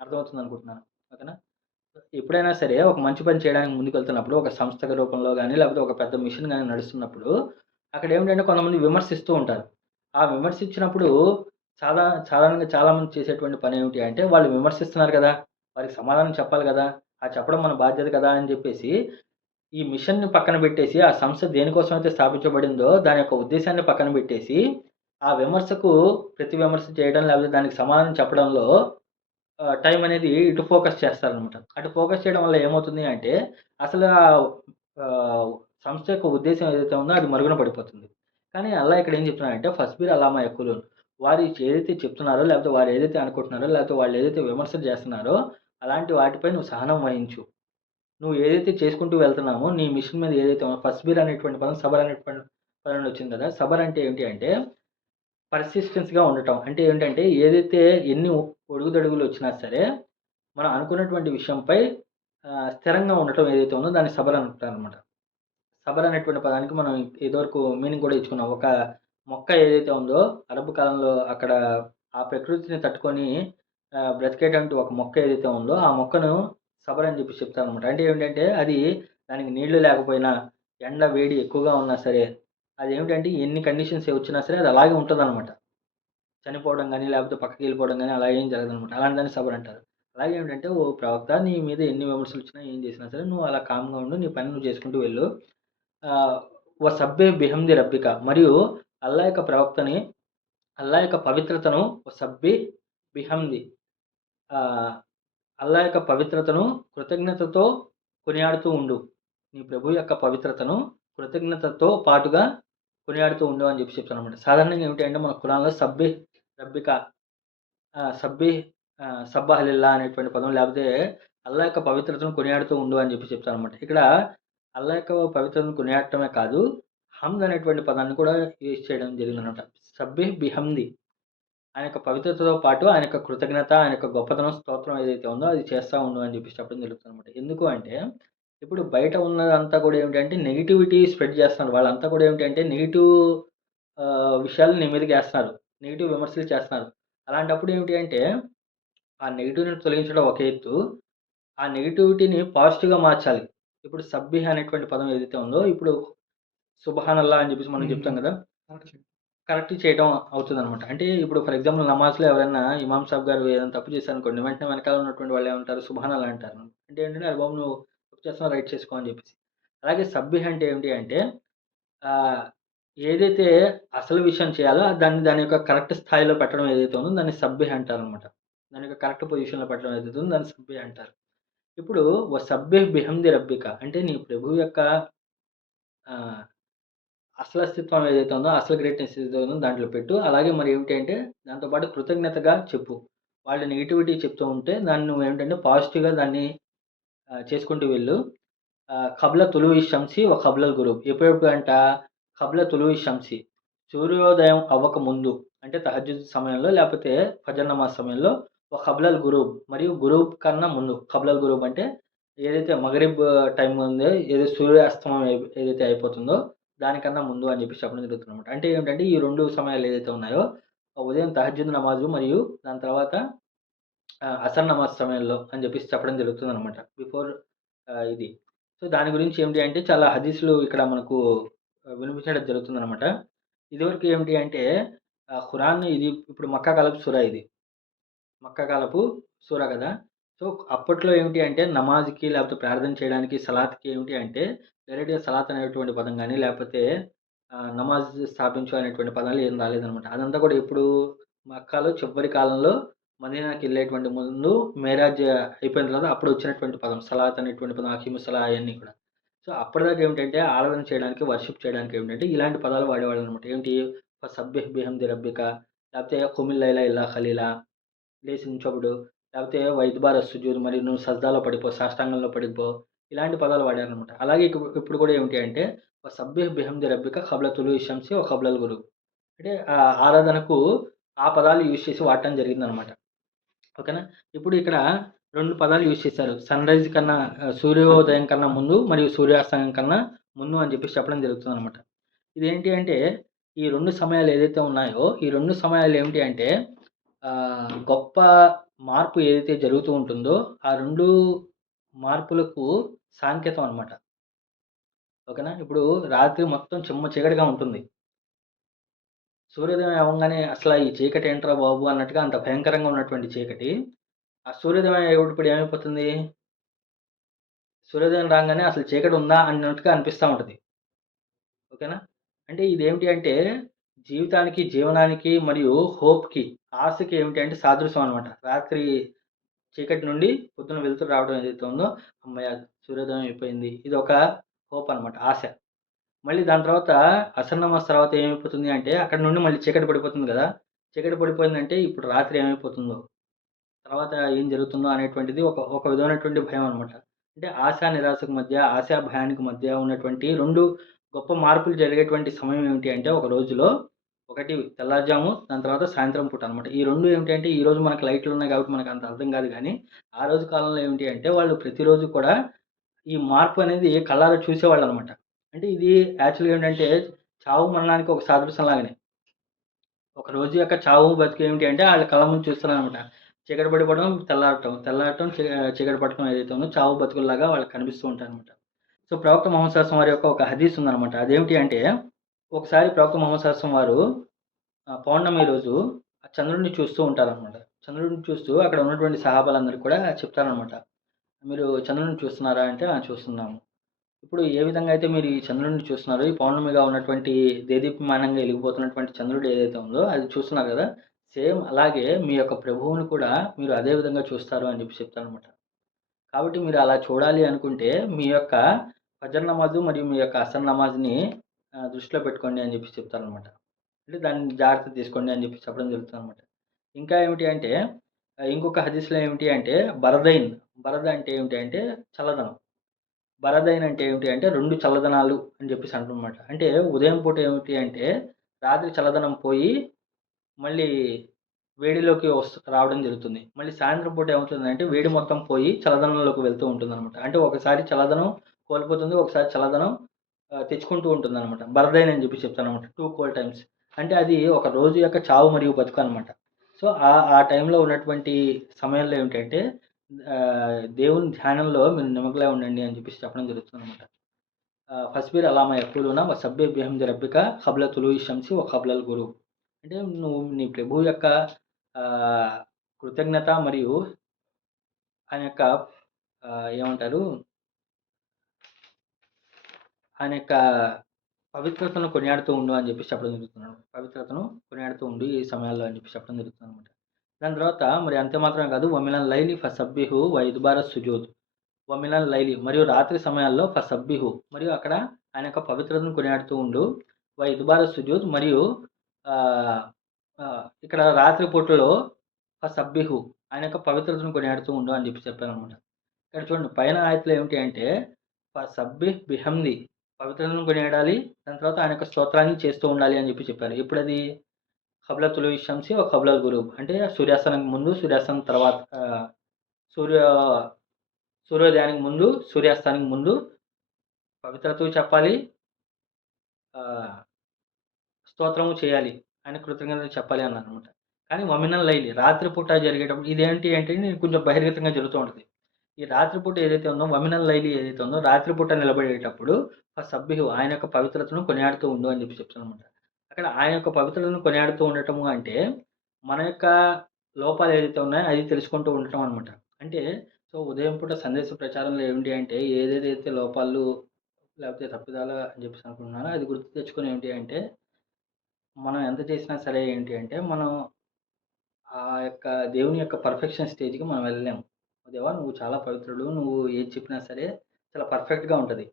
అర్థమవుతుందనుకుంటున్నాను. ఓకేనా? ఎప్పుడైనా సరే ఒక మంచి పని చేయడానికి ముందుకెళ్తున్నప్పుడు ఒక సంస్థ రూపంలో గానీ, లేకపోతే ఒక పెద్ద మిషన్ గానీ నడుస్తున్నప్పుడు అక్కడేమిటంటే కొంతమంది విమర్శిస్తూ ఉంటారు. ఆ విమర్శించినప్పుడు సాధారణంగా చాలామంది చేసేటువంటి పనేమిటి అంటే వాళ్ళు విమర్శిస్తున్నారు కదా! వారికి సమాధానం చెప్పాలి గదా! ఆ చెప్పడం మన బాధ్యత కదా! అని జెప్పేసి ఈ మిషన్‌ని పక్కన బెట్టేసి, ఆ సంస్థ దేనికోసమైతే స్థాపించబడిందో దాని యొక్క ఉద్దేశాన్ని పక్కన బెట్టేసి, ఆ విమర్శకు ప్రతి విమర్శ చేయడం లేకపోతే దానికి సమాధానం చెప్పడంలో టైం అనేది ఇటు ఫోకస్ చేస్తారనమాట. అటు ఫోకస్ చేయడం వల్ల ఏమవుతుంది అంటే, అసలు సంస్థ యొక్క ఉద్దేశ్యం ఏదైతే ఉందో అది మరుగున పడిపోతుంది. కానీ అల్లాహ్ ఇక్కడ ఏం చెప్తున్నాడంటే, "ఫస్బిర్ అలా మా యక్కులూన్", వారు ఏదైతే చెప్తున్నారో, లేకపోతే వారు ఏదైతే అనుకుంటున్నారో, లేకపోతే వాళ్ళు ఏదైతే విమర్శలు చేస్తున్నారో, అలాంటి వాటిపై నువ్వు సహనం వహించు. నువ్వు ఏదైతే చేసుకుంటూ వెళ్తున్నామో, నీ మిషన్ మీద ఏదైతే ఫస్బీర్ అనేటువంటి పదం సబర్ అనేటువంటి పదం నుండి వచ్చింది కదా! సబర్ అంటే ఏంటి అంటే, పర్సిస్టెన్స్‌గా ఉండటం. అంటే ఏంటంటే, ఏదైతే ఎన్ని ఒడుగుదొడుగులు వచ్చినా సరే, మనం అనుకున్నటువంటి విషయంపై స్థిరంగా ఉండటం ఏదైతే ఉందో దాన్ని సబర్ అంటారనమాట. సబర్ అనేటువంటి పదానికి మనం ఇదివరకు మీనింగ్ కూడా ఇచ్చుకున్నాం. ఒక మొక్క ఏదైతే ఉందో, అరబ్ కాలంలో అక్కడ ఆ ప్రకృతిని తట్టుకొని బ్రతికేటువంటి ఒక మొక్క ఏదైతే ఉందో, ఆ మొక్కను సబర్ అని చెప్పి చెప్తారనమాట. అంటే ఏంటంటే, అది దానికి నీళ్లు లేకపోయినా, ఎండ, వేడి ఎక్కువగా ఉన్నా సరే, అదేమిటంటే ఎన్ని కండిషన్స్ వచ్చినా సరే అది అలాగే ఉంటదనమాట. చనిపోవడం గాని, లేకపోతే పక్కకెళ్ళిపోవడం గాని అలా ఏం జరగదనమాట. అలాంటి దాన్ని సబర్ అంటారు. అలాగే ఏమిటంటే, ఓ ప్రవక్త నీ మీద ఎన్ని విమర్శలొచ్చినా, ఏం చేసినా సరే, నువ్వు అలా కామ్‌గా ఉండు. నీ పని నువ్వు చేసుకుంటూ వెళ్ళు. ఆహ్, వసబ్బిహ్ బిహమ్ది రబ్బిక, మరియు అల్లాహ్ యొక్క ప్రవక్తని, అల్లాహ్ యొక్క పవిత్రతను వసబ్బిహ్ బిహమ్ది, ఆహ్, అల్లాహ్ యొక్క పవిత్రతను కృతజ్ఞతతో కొనియాడుతూ ఉండు. నీ ప్రభువు యొక్క పవిత్రతను కృతజ్ఞతతో పాటుగా కొనియాడుతూ ఉండు అని చెప్పి చెప్తాననమాట. సాధారణంగా ఏమిటి అంటే మన ఖురాన్‌లో సబ్బిహ్ రబ్బిక, సబ్బిహ్ సబ్బాహ్ లిల్లాహ్ అనేటువంటి పదం లేకపోతే అల్లాహ్ యొక్క పవిత్రతను కొనియాడుతూ ఉండు అని చెప్పి చెప్తాననమాట. ఇక్కడ అల్లాహ్ యొక్క పవిత్రతను కొనియాడటమే కాదు, హమ్ద్ అనేటువంటి పదాన్ని కూడా యూజ్ చేయడం జరిగిందనమాట. సబ్బిహ్ బిహమ్ది, ఆయన యొక్క పవిత్రతతో పాటు ఆయన యొక్క కృతజ్ఞత, ఆయన యొక్క గొప్పతనం, స్తోత్రం ఏదైతే ఉందో అది చేస్తా ఉండు అని చెప్పేసి చెప్పడం జరుగుతుందనమాట. ఎందుకు అంటే, ఇప్పుడు బయట ఉన్నదంతా కూడా ఏమిటంటే నెగటివిటీ స్ప్రెడ్ చేస్తున్నారు. వాళ్ళంతా కూడా ఏమిటంటే నెగెటివ్ విషయాలు నీ మీదకేస్తున్నారు. నెగెటివ్ విమర్శలు చేస్తున్నారు. అలాంటప్పుడు ఏమిటి అంటే, ఆ నెగెటివ్‌ని తొలగించడం ఒక ఎత్తు, ఆ నెగటివిటీని పాజిటివ్‌గా మార్చాలి. ఇప్పుడు సబ్బిహ్ అనేటువంటి పదం ఏదైతే ఉందో, ఇప్పుడు సుబ్హానల్లాహ్ అని చెప్పేసి మనం చెప్తాం కదా! కరెక్ట్ చేయడం అవుతుందనమాట. అంటే ఇప్పుడు ఫర్ ఎగ్జాంపుల్ నమాజ్‌లో ఎవరైనా ఇమామ్ సాబ్ గారు ఏదైనా తప్పు చేశారనుకోండి, వెంటనే వెనకాల ఉన్నటువంటి వాళ్ళు ఏమంటారు? సుబ్హానల్లాహ్ అంటారు. అంటే ఏంటంటే, అరె బాబు నువ్వు గుర్తు చేస్తున్నావు రైట్ చేసుకో అని చెప్పేసి. అలాగే సబ్బిహ్ అంటే ఏమిటి అంటే ఆహ్, ఏదైతే అసలు విషయం చేయాలో దాని యొక్క కరెక్ట్ స్థాయిలో పెట్టడం ఏదైతే ఉందో దాన్ని సబ్బిహ్ అంటారనమాట. దాని యొక్క కరెక్ట్ పొజిషన్‌లో పెట్టడం ఏదైతే ఉందో దాన్ని సబ్బిహ్ అంటారు. ఇప్పుడు వసబ్బిహ్ బిహమ్ది రబ్బిక అంటే నీ ప్రభువు యొక్క ఆహ్, అసలు అస్తిత్వం ఏదైతే ఉందో, అసలు గ్రేట్‌నెస్ ఏదైతే ఉందో దాంట్లో పెట్టు. అలాగే మరి ఏమిటి అంటే దాంతో పాటు కృతజ్ఞతగా చెప్పు. వాళ్ళు నెగటివిటీ చెప్తూ ఉంటే దాన్ని నువ్వేంటంటే పాజిటివ్‌గా దాన్ని చేసుకుంటూ వెళ్ళు. ఖబ్ల తులూఇ షంసి వ ఖబ్లల్ గురూబ్. ఎప్పుడెప్పుడు అంట? ఖబ్ల తులూఇ షంసి. సూర్యోదయం అవ్వక ముందు. అంటే తహజ్జుద్ సమయంలో లేపోతే ఫజర్ నమాజ్ సమయంలో ఖబ్లల్ గురూబ్ మరియు గురూబ్ కన్నా ముందు. ఖబ్లల్ గురూబ్ అంటే ఏదైతే మగరిబ్ టైం ఉందో ఏదో సూర్యాస్తమయం ఏదైతే అయిపోతుందో దానికన్నా ముందు అని చెప్పేసి చెప్పడం జరుగుతుందనమాట. అంటే ఏంటంటే ఈ 2 సమయాలు ఏదైతే ఉన్నాయో ఉదయం తహజ్జుద్ నమాజు మరియు దాని తర్వాత అసర్ నమాజ్ సమయంలో అని చెప్పేసి చెప్పడం జరుగుతుందనమాట. బిఫోర్ ఇది. సో, దాని గురించి ఏంటి అంటే చాలా హదీస్‌లు ఇక్కడ మనకు వినిపించడం జరుగుతుందనమాట. ఇదివరకు ఏమిటి అంటే ఖురాన్ ఇది ఇప్పుడు మక్కా కాలపు సూరా ఇది. మక్కా కాలపు సూరా గదా! సో, అప్పట్లో ఏమిటి అంటే నమాజ్‌కి లేకపోతే ప్రార్థన చేయడానికి సలాత్‌కి ఏమిటి అంటే డైరెక్ట్‌గా సలాత్ అనేటువంటి పదం గాని లేకపోతే నమాజ్ స్థాపించు అనేటువంటి పదాలు ఏం రాలేదనమాట. అదంతా కూడా ఎప్పుడు మక్కాలో చివరి కాలంలో మదీనాకెళ్ళేటువంటి ముందు మేరాజ్ అయిపోయిన తర్వాత అప్పుడు వచ్చినటువంటి పదం. సలాత్ అనేటువంటి పదం, అకీముస్సలా అయన్నీ కూడా. సో, అప్పటిదాకా ఏమిటంటే ఆరాధన చేయడానికి, వర్షిప్ చేయడానికి ఏమిటంటే ఇలాంటి పదాలు వాడేవాళ్ళనమాట. ఏంటి ఫసబ్బిహ్ బిహమ్ది రబ్బిక లేకపోతే ఖుమిల్ లైల ఇల్లా ఖలీలా లేసి నుంచోప్పుడు, లేకపోతే వైద్యబార సుజూద్ మరి నువ్వు సజ్దాలో పడిపో, సాష్టాంగంలో పడిపో, ఇలాంటి పదాలు వాడారనమాట. అలాగే ఇప్పుడు కూడా ఏమిటి అంటే సబ్బిహ్ బిహమ్ది రబ్బిక ఖబ్ల తులూఇ షంసి వ ఖబ్లల్ గురూబ్. అంటే ఆరాధనకు ఆ పదాలు యూజ్ చేసి వాడటం జరిగిందనమాట. ఓకేనా? ఇప్పుడు ఇక్కడ 2 పదాలు యూజ్ చేశారు. సన్‌రైజ్ కన్నా సూర్యోదయం కన్నా ముందు మరియు సూర్యాస్తమయం కన్నా ముందు అని చెప్పేసి చెప్పడం జరుగుతుందనమాట. ఇదేంటి అంటే ఈ 2 సమయాలు ఏదైతే ఉన్నాయో, ఈ 2 సమయాలు ఏమిటి అంటే గొప్ప మార్పు ఏదైతే జరుగుతూ ఉంటుందో, ఆ 2 మార్పులకు సాంకేతం అనమాట. ఓకేనా? ఇప్పుడు రాత్రి మొత్తం చిమ్మ చీకటిగా ఉంటుంది. సూర్యోదయం అవ్వంగానే అసల ఈ చీకటేంట్రా బాబు! అన్నట్టుగా అంత భయంకరంగా ఉన్నటువంటి చీకటి, ఆ సూర్యోదయం అయ్యేటప్పుడు ఏమైపోతుంది? సూర్యోదయం రాంగానే అసలు చీకటుందా అన్నట్టుగా అనిపిస్తా ఉంటది. ఓకేనా? అంటే ఇదేమిటి అంటే జీవితానికి, జీవనానికి మరియు హోప్‌కి, ఆశకి ఏమిటి అంటే సాదృశ్యం అనమాట. రాత్రి చీకటి నుండి పొద్దున వెలుతురు రావడం ఏదైతే ఉందో, హమ్మయ్య! సూర్యోదయం అయిపోయింది. ఇదొక హోప్ అనమాట. ఆశ. మళ్ళీ దాని తర్వాత అసర్ నమాజ్ తర్వాత ఏమైపోతుంది అంటే, అక్కడి నుండి మళ్ళీ చీకటి పడిపోతుంది గదా! చీకటి పడిపోయిందంటే ఇప్పుడు రాత్రి ఏమైపోతుందో, తర్వాత ఏం జరుగుతుందో అనేటువంటిది ఒక ఒక విధమైనటువంటి భయం అనమాట. అంటే ఆశ, నిరాశకు మధ్య, ఆశ, భయానికి మధ్య ఉన్నటువంటి 2 గొప్ప మార్పులు జరిగేటువంటి సమయం ఏమిటి అంటే, ఒక రోజులో ఒకటి తెల్లారుజాము, దాని తర్వాత సాయంత్రం పూట అనమాట. ఈ 2 ఏమిటి అంటే, ఈరోజు మనకు లైట్లున్నాయి కాబట్టి మనకంత అర్థం కాదు గానీ, ఆ రోజు కాలంలో ఏమిటి అంటే, వాళ్ళు ప్రతిరోజు కూడా ఈ మార్పు అనేది కళ్ళారా చూసేవాళ్ళనమాట. అంటే ఇది యాక్చువల్‌గా ఏంటంటే, చావు మరణానికి ఒక సాదృశ్యం లాగానే. ఒక రోజు యొక్క చావు, బతుకు ఏమిటి అంటే ఆళ్ళ కళ్ళ ముందు చూస్తున్నారనమాట. చీకటి పడిపోవడం, తెల్లారటం, తెల్లారటం, చీకటి పడటం ఏదైతే ఉందో చావు బతుకుల్లాగా వాళ్ళకి కనిపిస్తూ ఉంటాయనమాట. సో, ప్రవక్త మొహమ్మద్ సల్లాల్లాహు వారి యొక్క ఒక హదీస్ ఉందనమాట. అదేమిటి అంటే, ఒకసారి ప్రవక్త మొహమ్మద్ సల్లాల్లాహు వారు పౌర్ణమి రోజు ఆ చంద్రుడిని చూస్తూ ఉంటారనమాట. చంద్రుడిని చూస్తూ అక్కడ ఉన్నటువంటి సహాబాలందరికి కూడా చెప్తారనమాట. "మీరు చంద్రుడిని చూస్తున్నారా?" అంటే, "ఆ! చూస్తున్నాము." ఇప్పుడు ఏ విధంగా అయితే మీరు ఈ చంద్రుడిని చూస్తున్నారో, ఈ పౌర్ణమిగా ఉన్నటువంటి దేదీప్యమానంగా ఎలిగిపోతున్నటువంటి చంద్రుడు ఏదైతే ఉందో, అది చూస్తున్నారు గదా! సేమ్ అలాగే మీ యొక్క ప్రభువుని కూడా మీరు అదే విధంగా చూస్తారు అని జెప్పి చెప్తారనమాట. కాబట్టి మీరు అలా చూడాలి అనుకుంటే, మీ యొక్క ఫజర్ నమాజు మరియు మీ యొక్క అసర్ నమాజ్‌ని దృష్టిలో పెట్టుకోండి అని జెప్పి చెప్తారనమాట. అంటే దాన్ని జాగ్రత్త తీసుకోండి అని జెప్పి చెప్పడం జరుగుతుందనమాట. ఇంకా ఏమిటి అంటే, ఇంకొక హదీస్‌లో ఏమిటి అంటే, బరదైన్. బరద అంటే ఏమిటి అంటే చల్లదనం. బరదైన్ అంటే ఏమిటి అంటే 2 చల్లదనాలు అని చెప్పేసి అంటనమాట. అంటే ఉదయం పూట ఏమిటి అంటే రాత్రి చల్లదనం పోయి మళ్ళీ వేడిలోకి రావడం జరుగుతుంది. మళ్ళీ సాయంత్రం పూట ఏమవుతుందంటే వేడి మొత్తం పోయి చల్లదనంలోకి వెళ్తూ ఉంటుందనమాట. అంటే ఒకసారి చల్లదనం కోల్పోతుంది. ఒకసారి చల్లదనం తెచ్చుకుంటూ ఉంటుందనమాట. బరదైన్ అని చెప్పి చెప్తాననమాట. 2 కోల్డ్ టైమ్స్. అంటే అది ఒక రోజు యొక్క చావు మరియు బతుకనమాట. సో, ఆ టైంలో ఉన్నటువంటి సమయంలో ఏమిటంటే దేవుని ధ్యానంలో మీరు నిమగ్నమై ఉండండి అని చెప్పేసి చెప్పడం జరుగుతుందనమాట. ఫస్బిర్ అలా మా యఖూలున వసబ్బిహ్ బిహమ్ది రబ్బిక ఖబ్ల తులూఇ షంసి వ ఖబ్లల్ గురూబ్. అంటే నువ్వు నీ ప్రభువు యొక్క ఆహ్, కృతజ్ఞత మరియు ఆయన యొక్క ఏమంటారు ఆయన యొక్క పవిత్రతను కొనియాడుతూ ఉండు అని చెప్పేసి చెప్పడం జరుగుతున్నాడు. పవిత్రతను కొనియాడుతూ ఉండు ఈ సమయాల్లో అని చెప్పి చెప్పడం జరుగుతుందనమాట. దాని తర్వాత మరి అంతే మాత్రమే కాదు, వమినల్ లైలి ఫసబ్బిహు వ ఇద్బార సుజూద్. వమినల్ లైలి మరియు రాత్రి సమయాల్లో ఫసబ్బిహు, మరియు అక్కడ ఆయన యొక్క పవిత్రతను కొనియాడుతూ ఉండు. వ ఇద్బార సుజూద్ మరియు ఆ, ఆ, ఇక్కడ రాత్రి పూటలో ఫసబ్బిహు ఆయన యొక్క పవిత్రతను కొనియాడుతూ ఉండు అని చెప్పి చెప్పారనమాట. ఇక్కడ చూడండి పైన ఆయతలో ఏమిటి అంటే సబ్బిహ్ బిహమ్ది, పవిత్రతను కొనియాడాలి, దాని తర్వాత ఆయన యొక్క స్తోత్రాన్ని చేస్తూ ఉండాలి అని చెప్పి చెప్పారు. ఇప్పుడు అది ఖబ్ల తులు షంసి ఒక ఖబ్ల గురూబ్, అంటే సూర్యాస్తనానికి ముందు సూర్యాస్తనం తర్వాత సూర్య సూర్యోదయానికి ముందు సూర్యాస్తానికి ముందు పవిత్రత చెప్పాలి, ఆ, స్తోత్రము చేయాలి, ఆయన కృతజ్ఞతలు చెప్పాలి అన్నారనమాట. కానీ వమినల్ లైలి రాత్రిపూట జరిగేటప్పుడు ఇదేంటి అంటే కొంచెం బహిర్గతంగా జరుగుతూ ఉంటుంది. ఈ రాత్రిపూట ఏదైతే ఉందో వమినల్ లైలి ఏదైతే ఉందో రాత్రిపూట నిలబడేటప్పుడు సబ్బిహు ఆయన యొక్క పవిత్రతను కొనియాడుతూ ఉండు అని చెప్పి చెప్తానమాట. అక్కడ ఆయన యొక్క పవిత్రతను కొనియాడుతూ ఉండటము అంటే మన యొక్క లోపాలు ఏదైతే ఉన్నాయో అది తెలుసుకుంటూ ఉండటం అనమాట. అంటే సో ఉదయం పూట సందేశ ప్రచారంలో ఏమిటి అంటే ఏదేదైతే లోపాలు లేకపోతే తప్పిదాలు అని చెప్పేసి అనుకుంటున్నారో అది గుర్తు తెచ్చుకొని ఏంటి అంటే మనం ఎంత చేసినా సరే ఏంటి అంటే మనం ఆ యొక్క దేవుని యొక్క పర్ఫెక్షన్ స్టేజ్‌కి మనం వెళ్ళలేము. దేవా! నువ్వు చాలా పవిత్రుడు. నువ్వు ఏది చెప్పినా సరే చాలా పర్ఫెక్ట్‌గా ఉంటది.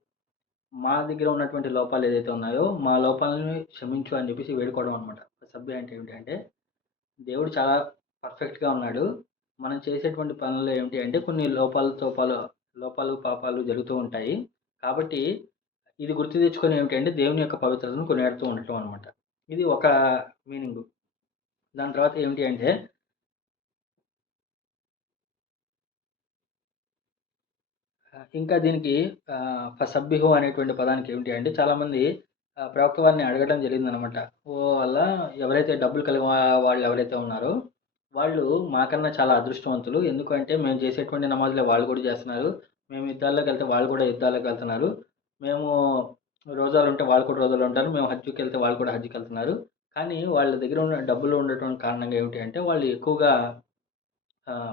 మా దగ్గర ఉన్నటువంటి లోపాలు ఏదైతే ఉన్నాయో, మా లోపాలని క్షమించు అని చెప్పేసి వేడుకోవడం అనమాట. సభ్య అంటే ఏమిటంటే, దేవుడు చాలా పర్ఫెక్ట్‌గా ఉన్నాడు. మనం చేసేటువంటి పనుల్లో ఏమిటి అంటే కొన్ని లోపాలు, పాపాలు జరుగుతూ ఉంటాయి. కాబట్టి ఇది గుర్తు తెచ్చుకొని ఏమిటంటే దేవుని యొక్క పవిత్రతను కొనియాడుతూ ఉండటం అనమాట. ఇది ఒక మీనింగు. దాని తర్వాత ఏమిటి అంటే ఇంకా దీనికి ఫసబ్బిహు అనేటువంటి పదానికి ఏమిటి అంటే చాలామంది ప్రవక్త వారిని అడగడం జరిగిందనమాట. వాళ్ళ ఎవరైతే డబ్బులు కలిగిన వాళ్ళు ఎవరైతే ఉన్నారో వాళ్ళు మాకన్నా చాలా అదృష్టవంతులు. ఎందుకంటే మేము చేసేటువంటి నమాజులే వాళ్ళు కూడా చేస్తున్నారు. మేము యుద్ధాల్లోకి వెళ్తే వాళ్ళు కూడా యుద్ధాలకు వెళ్తున్నారు. మేము రోజాలు ఉంటే వాళ్ళు కూడా రోజాలు ఉంటారు. మేము హజ్‌కి వెళ్తే వాళ్ళు కూడా హజ్‌కి వెళ్తున్నారు. కానీ వాళ్ళ దగ్గర ఉన్న డబ్బులు ఉండటం కారణంగా ఏమిటి అంటే వాళ్ళు ఎక్కువగా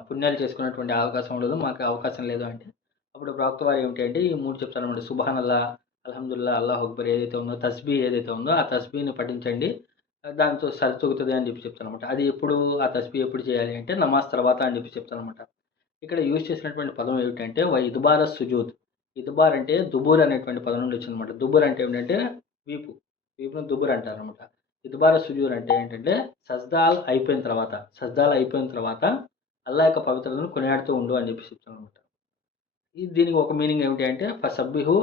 పుణ్యాలు చేసుకునేటువంటి అవకాశం ఉండదు. మాకు అవకాశం లేదు అంటే, అప్పుడు ప్రవక్త వారు ఏమిటి అంటే, ఈ 3 చెప్తారనమాట. సుబ్హానల్లా, అల్హమ్దులిల్లా, అల్లాహు అక్బర్ ఏదైతే ఉందో, తస్బీహ్ ఏదైతే ఉందో, ఆ తస్బీహ్‌ని పఠించండి. దాంతో సరితూగుతది అని చెప్పి చెప్తారనమాట. అది ఎప్పుడు ఆ తస్బీహ్ ఎప్పుడు చేయాలి అంటే, నమాజ్ తర్వాత అని చెప్పి చెప్తారనమాట. ఇక్కడ యూజ్ చేసినటువంటి పదం ఏమిటంటే, ఇద్బార సుజూద్. ఇద్బార్ అంటే దుబూర్ అనేటువంటి పదం నుండి వచ్చిందనమాట. దుబూర్ అంటే ఏమిటంటే వీపు. వీపును దుబూర్ అంటారనమాట. ఇద్బార సుజూద్ అంటే ఏంటంటే, సజ్దాలు అయిపోయిన తర్వాత అల్లా యొక్క పవిత్రతను కొనియాడుతూ ఉండు అని చెప్పేసి చెప్తాననమాట. దీనికి ఒక మీనింగ్ ఏమిటి అంటే ఫసబ్బిహు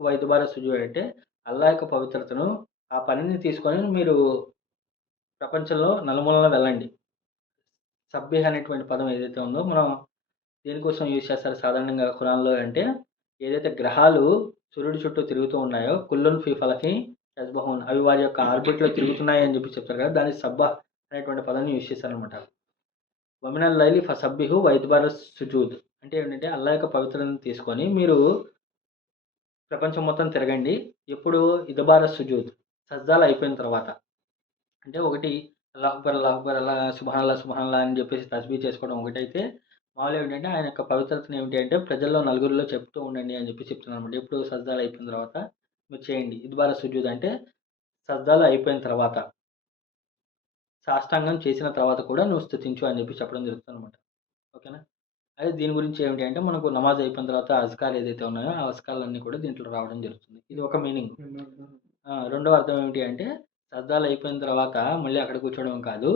వైదుబార సుజూద్ అంటే అల్లా యొక్క పవిత్రతను ఆ పనిని తీసుకొని మీరు ప్రపంచంలో నలుమూలలా వెళ్ళండి. సబ్బీహ్ అనేటువంటి పదం ఏదైతే ఉందో మనం దేనికోసం యూజ్ చేస్తారు సాధారణంగా ఖురాన్‌లో అంటే ఏదైతే గ్రహాలు సూర్యుడి చుట్టూ తిరుగుతూ ఉన్నాయో కుల్లున్ ఫీ ఫలకి యస్బహూన్, అవి వారి యొక్క ఆర్బిట్‌లో తిరుగుతున్నాయి అని చెప్పి చెప్తారు కదా! దాన్ని సబ్బాహ్ అనేటువంటి పదాన్ని యూజ్ చేశారనమాట. వమినల్ లైలి ఫసబ్బిహు వైద్బార సుజూద్ అంటే ఏంటంటే అల్లా యొక్క పవిత్రతను తీసుకొని మీరు ప్రపంచం మొత్తం తిరగండి. ఎప్పుడు ఇదబార సుజూద్ సజ్జాలు అయిపోయిన తర్వాత. అంటే ఒకటి అల్లాహ్ అక్బర్, అల్లాహ్ అక్బర్, అల్లా సుబ్హానల్లాహ్, సుబ్హానల్లాహ్ అని చెప్పేసి తస్బీహ్ చేసుకోవడం ఒకటైతే, మామూలుగా ఏంటంటే ఆయన యొక్క పవిత్రతను ఏమిటి అంటే ప్రజల్లో నలుగురిలో చెప్తూ ఉండండి అని చెప్పి చెప్తున్నారనమాట. ఎప్పుడు సజ్జాలు అయిపోయిన తర్వాత మీరు చేయండి. ఇద్బార సుజూద్ అంటే సజ్జాలు అయిపోయిన తర్వాత, సాష్టాంగం చేసిన తర్వాత కూడా నువ్వు స్తుతించు అని చెప్పి చెప్పడం జరుగుతుందనమాట. ఓకేనా? అదే దీని గురించి ఏమిటి అంటే మనకు నమాజ్ అయిపోయిన తర్వాత అజ్కార్లు ఏదైతే ఉన్నాయో ఆ అజ్కార్లన్నీ కూడా దీంట్లో రావడం జరుగుతుంది. ఇది ఒక మీనింగ్. రెండవ అర్థం ఏమిటి అంటే సజ్దాలు అయిపోయిన తర్వాత మళ్ళీ అక్కడ కూర్చోవడం కాదు.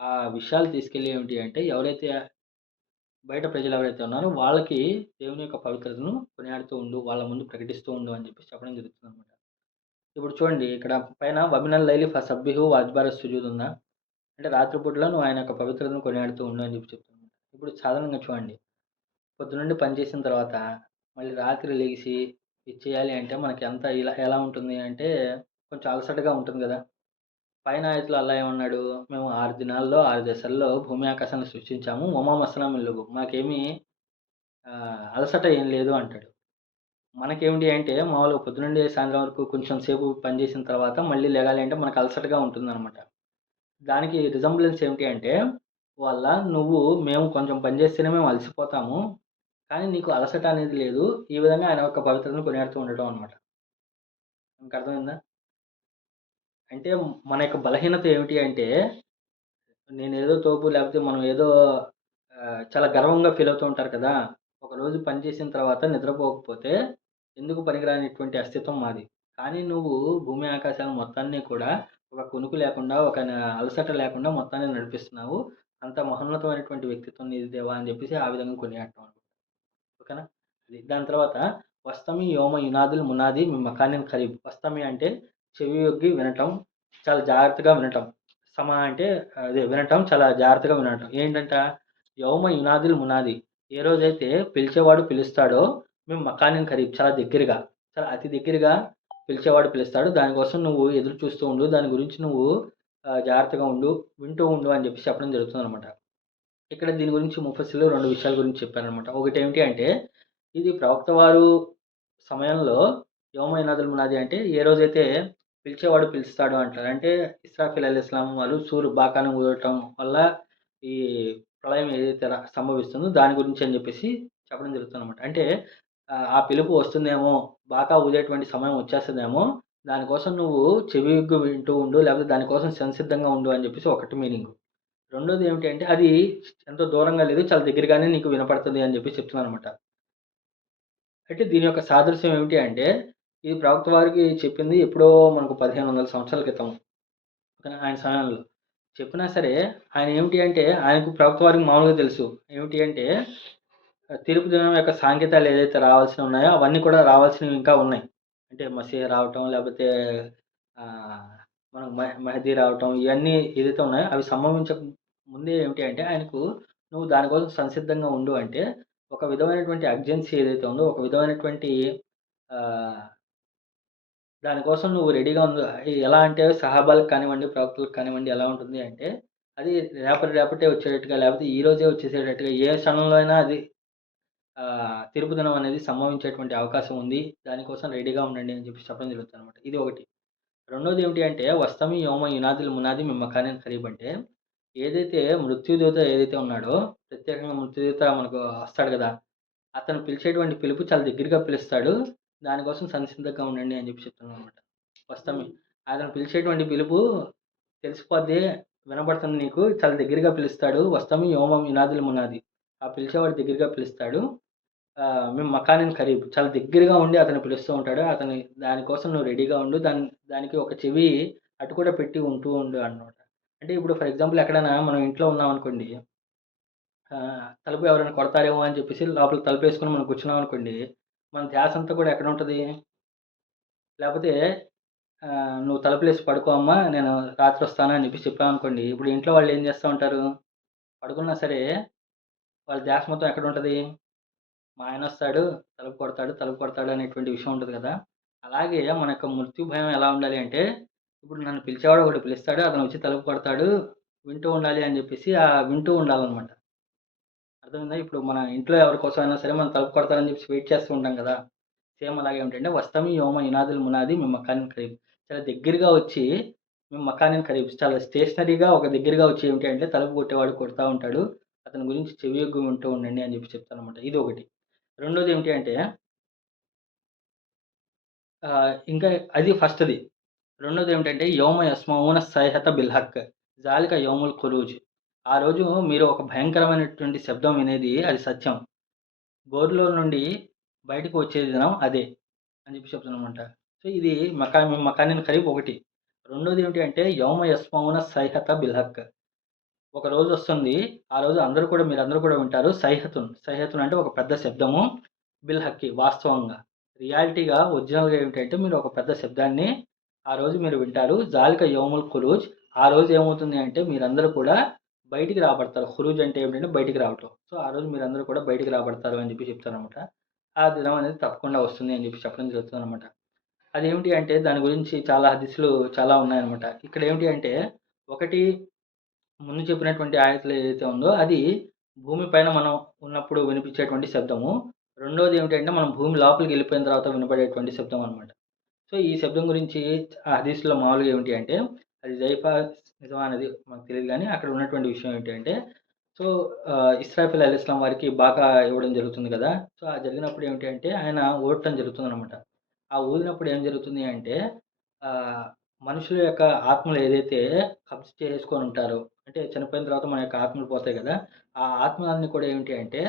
ఆ విషయాలు తీసుకెళ్ళి ఏమిటి అంటే ఎవరైతే బయట ప్రజలు ఎవరైతే ఉన్నారో వాళ్ళకి దేవుని యొక్క పవిత్రతను కొనియాడుతూ ఉండు. వాళ్ళ ముందు ప్రకటిస్తూ ఉండు అని చెప్పేసి చెప్పడం జరుగుతుందనమాట. ఇప్పుడు చూడండి ఇక్కడ పైన వమినల్ లైలి ఫసబ్బిహు వజ్బార సుజూద్ ఉందా? అంటే రాత్రి పూటలో నువ్వు ఆయన యొక్క పవిత్రతను కొనియాడుతూ ఉండు అని చెప్పి చెప్తున్నాను. ఇప్పుడు సాధారణంగా చూడండి పొద్దునుండి పని చేసిన తర్వాత మళ్ళీ రాత్రి లెగిసి ఇది చేయాలి అంటే మనకి ఎంత ఇలా ఎలా ఉంటుంది అంటే కొంచెం అలసటగా ఉంటుంది గదా! పైన ఆయతలో అల్లా ఏమన్నాడు? మేము 6 దినాల్లో 6 దశల్లో భూమి ఆకాశాలను సృష్టించాము. వమా మస్సనా మిన్ లుగు, మాకేమీ అలసట ఏం లేదు అంటాడు. మనకేమిటి అంటే మామూలుగా పొద్దునుండి సాయంత్రం వరకు కొంచెం సేపు పని చేసిన తర్వాత మళ్ళీ లెగాలి అంటే మనకు అలసటగా ఉంటుందనమాట. దానికి రిజంబ్లెన్స్ ఏమిటి అంటే వాళ్ళ నువ్వు మేము కొంచెం పని చేస్తేనే మేము అలసిపోతాము. కానీ నీకు అలసట అనేది లేదు. ఈ విధంగా ఆయన యొక్క పవిత్రతను కొనియాడుతూ ఉండటం అనమాట. మీకు అర్థమైందా? అంటే మన యొక్క బలహీనత ఏమిటి అంటే, నేనేదో తోపు లేకపోతే మనం ఏదో చాలా గర్వంగా ఫీల్ అవుతూ ఉంటారు కదా! ఒకరోజు పని చేసిన తర్వాత నిద్రపోకపోతే ఎందుకు పనికిరానిటువంటి అస్తిత్వం మాది. కానీ నువ్వు భూమి ఆకాశాలు మొత్తాన్ని కూడా ఒక కునుకు లేకుండా, ఒక అలసట లేకుండా మొత్తాన్ని నడిపిస్తున్నావు. అంత మహోన్నతమైనటువంటి వ్యక్తిత్వం నీది దేవా! అని చెప్పేసి ఆ విధంగా కొనియాడటం. ఓకేనా? అది. దాని తర్వాత వస్తమి యోమ యునాదిల్ మునాది మీ మకానిన్ ఖరీబ్. వస్తమి అంటే చెవి యొగ్గి వినటం, చాలా జాగ్రత్తగా వినటం. అంటే అదే వినటం, చాలా జాగ్రత్తగా వినటం. ఏంటంట? యౌమ యునాదిల్ మునాది. ఏ రోజైతే పిలిచేవాడు పిలుస్తాడో మేము మకానిన్ ఖరీబ్, చాలా దగ్గరగా, చాలా అతి దగ్గరగా పిలిచేవాడు పిలుస్తాడు. దానికోసం నువ్వు ఎదురు చూస్తూ ఉండు. దాని గురించి నువ్వు జాగ్రత్తగా ఉండు, వింటూ ఉండు అని చెప్పి చెప్పడం జరుగుతుందనమాట. ఇక్కడ దీని గురించి ముఫస్సిలు 2 విషయాల గురించి చెప్పారనమాట. ఒకటేమిటి అంటే, ఇది ప్రవక్త వారు సమయంలో యోమ మునాది అంటే, ఏ రోజైతే పిలిచేవాడు పిలుస్తాడు అంటారు. అంటే ఇస్రాఫీల్ అలైహిస్సలాం వాళ్ళు బాకాను ఊదటం వల్ల ఈ ప్రళయం ఏదైతే సంభవిస్తుందో దాని గురించి అని చెప్పేసి చెప్పడం జరుగుతుందనమాట. అంటే ఆ పిలుపు వస్తుందేమో, బాకా ఊదేటువంటి సమయం వచ్చేస్తదేమో, దానికోసం నువ్వు చెవియొగ్గి వింటూ ఉండు, లేకపోతే దానికోసం సంసిద్ధంగా ఉండు అని చెప్పేసి ఒకటి మీనింగు. రెండోది ఏమిటి అంటే, అది ఎంతో దూరంగా లేదు, చాలా దగ్గరగానే నీకు వినపడతది అని చెప్పి చెప్తున్నాననమాట. అయితే దీని యొక్క సాదృశ్యం ఏమిటి అంటే, ఇది ప్రవక్త వారికి చెప్పింది ఎప్పుడో మనకు 1500 సంవత్సరాల క్రితం. ఆయన సమయంలో. చెప్పినా సరే, ఆయన ఏమిటి అంటే, ఆయనకు ప్రవక్త వారికి మామూలుగా తెలుసు. ఏమిటి అంటే, తీర్పు దినం యొక్క సాంకేతాలు ఏదైతే రావాల్సినవి ఉన్నాయో, అవన్నీ కూడా రావాల్సినవి ఇంకా ఉన్నాయి. అంటే మసీహ్ రావటం, లేపోతే ఆహ్, మనకు మెహదీ రావటం, ఇయన్నీ ఏదైతే ఉన్నాయో, అవి సంభవించక ముందే ఏమిటి అంటే, ఆయనకు నువ్వు దానికోసం సంసిద్ధంగా ఉండు అంటే, ఒక విధమైనటువంటి అర్జెన్సీ ఏదైతే ఉందో, ఒక విధమైనటువంటి ఆహ్, దానికోసం నువ్వు రెడీగా ఉండు. ఎలా అంటే సహాబాలకు కానివ్వండి, ప్రవక్తలకు కానివ్వండి ఎలా ఉంటుంది అంటే, అది రేపటే వచ్చేటట్టుగా, లేపోతే ఈ రోజే వచ్చేసేటట్టుగా, ఏ క్షణంలో అయినా అది తీర్పు దినం అనేది సంభవించేటువంటి అవకాశం ఉంది. దానికోసం రెడీగా ఉండండి అని చెప్పేసి చెప్పడం జరుగుతుందనమాట. ఇది ఒకటి. రెండోది ఏమిటి అంటే, వస్తమి యోమ యునాదిల్ మునాది మిన్ మకానిన్ ఖరీబ్ అంటే, ఏదైతే మృత్యుదూత ఏదైతే ఉన్నాడో, ప్రత్యేకంగా మృత్యుదూత మనకు వస్తాడు గదా! అతను పిలిచేటువంటి పిలుపు చాలా దగ్గరగా పిలుస్తాడు. దానికోసం సంసిద్ధంగా ఉండండి అని చెప్పి చెప్తున్నాననమాట. వస్తమి. అతను పిలిచేటువంటి పిలుపు తెలిసిపోద్ది, వినపడుతుంది నీకు. చాలా దగ్గరగా పిలుస్తాడు. వస్తమి యోమం యునాదిల్ మునాది. ఆ పిలిచేవాడు దగ్గరగా పిలుస్తాడు. మేము మకానిన్ ఖరీబ్, చాలా దగ్గరగా ఉండి అతను పిలుస్తూ ఉంటాడు. దానికోసం నువ్వు రెడీగా ఉండు. దానికి ఒక చెవి అటు కూడా పెట్టి ఉంటూ ఉండు అన్నమాట. అంటే ఇప్పుడు ఫర్ ఎగ్జాంపుల్ ఎక్కడైనా మనం ఇంట్లో ఉన్నామనుకోండి, తలుపు ఎవరైనా కొడతారేమో అని చెప్పేసి లోపల తలుపేసుకొని మనం కూర్చున్నామనుకోండి, మన ధ్యాసంతా కూడా ఎక్కడుంటది? లేపోతే "నువ్వు తలుపులేసి పడుకో అమ్మా, నేను రాత్రొస్తాను" అని చెప్పేసి చెప్పామనుకోండి, ఇప్పుడు ఇంట్లో వాళ్ళు ఏం చేస్తా ఉంటారు? పడుకున్నా సరే వాళ్ళ ధ్యాస మొత్తం ఎక్కడుంటది? మా ఆయనొస్తాడు, తలుపు కొడతాడు అనేటువంటి విషయం ఉంటది కదా! అలాగే మన యొక్క మృత్యు భయం ఎలా ఉండాలి అంటే, ఇప్పుడు నన్ను పిలిచేవాడు ఒకడు పిలుస్తాడు, అతనొచ్చి తలుపు కొడతాడు, వింటూ ఉండాలి అని చెప్పేసి వింటూ ఉండాలనమాట. అర్థమైందా? ఇప్పుడు మన ఇంట్లో ఎవరి కోసమైనా సరే మనం తలుపు కొడతారని చెప్పేసి వెయిట్ చేస్తూ ఉంటాం కదా! సేమ్ అలాగే ఏంటంటే, వస్తమి యోమ యునాదిల్ మునాది మిన్ మకానిన్ ఖరీబ్. చాలా దగ్గరగా వచ్చి మిన్ మకానిన్ ఖరీబ్, చాలా స్టేషనరీగా ఒక దగ్గరగా వచ్చి ఏమిటి అంటే, తలుపు కొట్టేవాడు కొడతా ఉంటాడు. అతని గురించి చెవియొగ్గి వింటూ ఉండండి అని చెప్పి చెప్తాననమాట. ఇదొకటి. రెండోది ఏమిటి అంటే ఇంకా అది ఫస్ట్‌ది. రెండోదేమిటంటే యౌమ యస్మౌన సైహత బిల్ హక్. జాలిక యౌముల్ ఖురూజ్. ఆ రోజు మీరు ఒక భయంకరమైనటువంటి శబ్దం వినేది అది సత్యం. బోరులో నుండి బయటకు వచ్చే దినం అదే అని చెప్పి చెప్తుందనమాట. సో, ఇది మకానిన్ ఖరీబ్ ఒకటి. రెండోదేమిటి అంటే యౌమ యస్మౌన సైహత బిల్ హక్. ఒక రోజొస్తుంది. ఆ రోజు మీరందరూ కూడా వింటారు. సైహతున్ అంటే ఒక పెద్ద శబ్దము. బిల్ హక్కి, వాస్తవంగా. రియాలిటీగా, ఒరిజినల్‌గా ఏమిటంటే మీరు ఒక పెద్ద శబ్దాన్ని ఆ రోజు మీరు వింటారు. జాలిక యౌముల్ ఖురూజ్. ఆ రోజు ఏమవుతుంది అంటే మీరందరూ కూడా బయటికి రాబడతారు. ఖురూజ్ అంటే ఏమిటంటే బయటికి రావటం. సో, ఆ రోజు మీరందరూ కూడా బయటికి రాబడతారు అని చెప్పి చెప్తారనమాట. ఆ దినం అనేది తప్పకుండా వస్తుంది అని చెప్పి చెప్పడం జరుగుతుందనమాట. అదేమిటి అంటే దాని గురించి చాలా హదీసులు చాలా ఉన్నాయన్నమాట. ఇక్కడేమిటి అంటే ఒకటి, ముందు చెప్పినటువంటి ఆయతులు ఏదైతే ఉందో అది భూమి పైన మనం ఉన్నప్పుడు వినిపించేటువంటి శబ్దము. రెండోది ఏమిటంటే మనం భూమి లోపలికి వెళ్ళిపోయిన తర్వాత వినపడేటువంటి శబ్దం అనమాట. సో, ఈ శబ్దం గురించి ఆ హదీస్‌లో మామూలుగా ఏమిటి అంటే, అది జైఫా నిజమా అనేది మనకు తెలీదు గానీ, అక్కడ ఉన్నటువంటి విషయం ఏంటి అంటే, సో, ఇస్రాఫీల్ అలైహిస్సలాం వారికి బాకా ఇవ్వడం జరుగుతుంది గదా! సో, ఆ జరిగినప్పుడు ఏమిటి అంటే, ఆయన ఊడటం జరుగుతుందనమాట. ఆ ఊదినప్పుడు ఏం జరుగుతుంది అంటే ఆహ్, మనుషుల యొక్క ఆత్మలు ఏదైతే కబ్జ చేసుకొని ఉంటారో, అంటే చనిపోయిన తర్వాత మన యొక్క ఆత్మలు పోతాయి గదా! ఆ ఆత్మలన్నీ కూడా ఏంటి అంటే,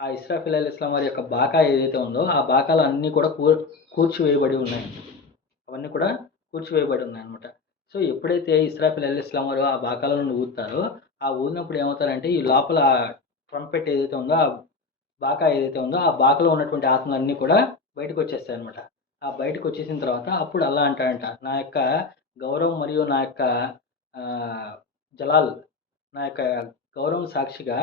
ఆ ఇస్రాఫీల్ అలైహిస్సలాం వారి యొక్క బాకా ఏదైతే ఉందో, ఆ బాకాలన్నీ కూడా కూర్చివేయబడి ఉన్నాయి. అవన్నీ కూడా కూర్చివేయబడి ఉన్నాయన్నమాట. సో, ఎప్పుడైతే ఇస్రాఫీల్ అలైహిస్సలాం వారు ఆ బాకాలను ఊదుతారో, ఆ ఊదినప్పుడు ఏమవుతారంటే, ఈ లోపల ట్రంపెట్ ఏదైతే ఉందో, ఆ బాకా ఏదైతే ఉందో, ఆ బాకలో ఉన్నటువంటి ఆత్మలన్నీ కూడా బయటకొచ్చేస్తాయన్నమాట. ఆ బయటకొచ్చేసిన తర్వాత అప్పుడు అల్లా అంటాడంట, నా యొక్క గౌరవం మరియు నా యొక్క ఆహ్, జలాల్, నా యొక్క గౌరవం సాక్షిగా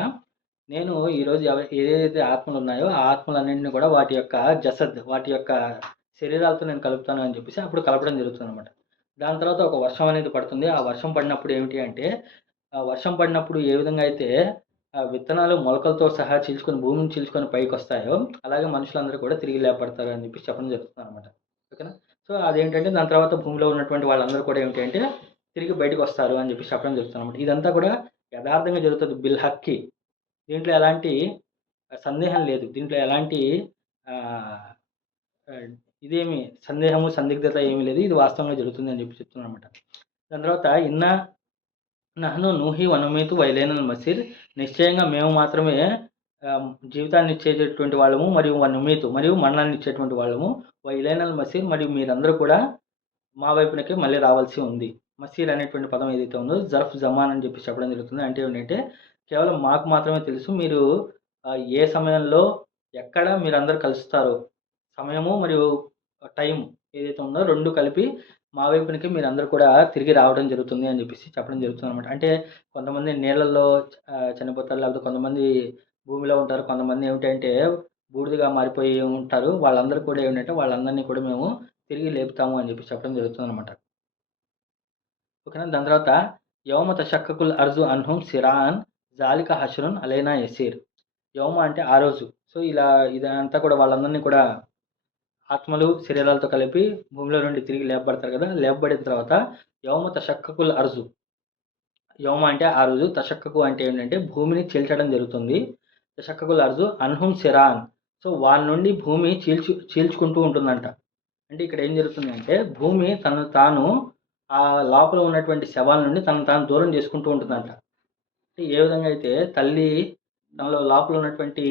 నేను ఈరోజు ఏదైతే ఆత్మలున్నాయో, ఆ ఆత్మలన్నింటిని కూడా వాటి యొక్క వాటి యొక్క శరీరాలతో నేను కలుపుతాను అని చెప్పేసి అప్పుడు కలపడం జరుగుతుందనమాట. దాని తర్వాత ఒక వర్షం అనేది పడుతుంది. ఆ వర్షం పడినప్పుడు ఏమిటి అంటే, ఆ వర్షం పడినప్పుడు ఏ విధంగా అయితే విత్తనాలు మొలకలతో సహా చీల్చుకొని భూమిని చీల్చుకొని పైకొస్తాయో, అలాగే మనుషులందరూ కూడా తిరిగి లేపబడతారు అని చెప్పేసి చెప్పడం జరుగుతుందనమాట. ఓకేనా? సో, అదేంటంటే దాని తర్వాత భూమిలో ఉన్నటువంటి వాళ్ళందరూ కూడా ఏమిటి అంటే, తిరిగి బయటకొస్తారు అని చెప్పేసి చెప్పడం జరుగుతుందనమాట. ఇదంతా కూడా యదార్థంగా జరుగుతది బిల్ హక్కి. దీంట్లో ఎలాంటి సందేహం లేదు. దీంట్లో ఎలాంటి ఆహ్, ఆహ్, ఇదేమి సందేహము, సందిగ్ధత ఏమీ లేదు. ఇది వాస్తవంగా జరుగుతుంది అని చెప్పి చెప్తున్నాననమాట. దాని తర్వాత నహ్ను నూహి వనుమీతు వైలైనల్ మసీర్, నిశ్చయంగా మేము మాత్రమే జీవితాన్ని ఇచ్చేటటువంటి వాళ్ళము, మరియు వనుమీతు మరియు మరణాన్ని ఇచ్చేటువంటి వాళ్ళము, వైలైనల్ మసీర్ మరియు మీరందరూ కూడా మా వైపునకే మళ్ళీ రావాల్సి ఉంది. మసీర్ అనేటువంటి పదం ఏదైతే ఉందో జర్ఫ్ జమాన్ అని చెప్పి చెప్పడం జరుగుతుంది. అంటే ఏంటంటే కేవలం మాకు మాత్రమే తెలుసు మీరు ఏ సమయంలో, ఎక్కడ మీరందరూ కలుస్తారో, సమయము మరియు టైం ఏదైతే ఉందో 2 కలిపి మా వైపునకి మీరందరూ కూడా తిరిగి రావడం జరుగుతుంది అని చెప్పేసి చెప్పడం జరుగుతుందనమాట. అంటే కొంతమంది నీళ్ళల్లో చనిపోతారు. లేకపోతే కొంతమంది భూమిలో ఉంటారు. కొంతమంది ఏమిటంటే బూడిదగా మారిపోయి ఉంటారు. వాళ్ళందరూ కూడా ఏంటంటే వాళ్ళందరినీ కూడా మేము తిరిగి లేపుతాము అని చెప్పి చెప్పడం జరుగుతుందనమాట. ఓకేనా. దాని తర్వాత యౌమ తషక్కకుల్ అర్జు అన్హుం సిరాన్ జాలిక హష్రున్ అలైనా యసీర్. యౌమ అంటే ఆ రోజు. సో, ఇలా ఇదంతా కూడా వాళ్ళందరినీ కూడా ఆత్మలు, శరీరాలతో కలిపి భూమిలో నుండి తిరిగి లేపబడతారు కదా! లేపబడిన తర్వాత యౌమ తషక్కకుల్ అర్జు. యౌమ అంటే ఆ రోజు, తషక్కకు అంటే ఏంటంటే భూమిని చీల్చడం జరుగుతుంది. తషక్కకుల్ అర్జు అన్హుం సిరాన్. సో, వాళ్ళ నుండి భూమి చీల్చుకుంటూ ఉంటుందంట. అంటే ఇక్కడ ఏం జరుగుతుందంటే భూమి తనను తాను ఆ లోపల ఉన్నటువంటి శవాల నుండి తనను తాను దూరం చేసుకుంటూ ఉంటుందంట. అంటే ఏ విధంగా అయితే తల్లి తనలో లోపల ఉన్నటువంటి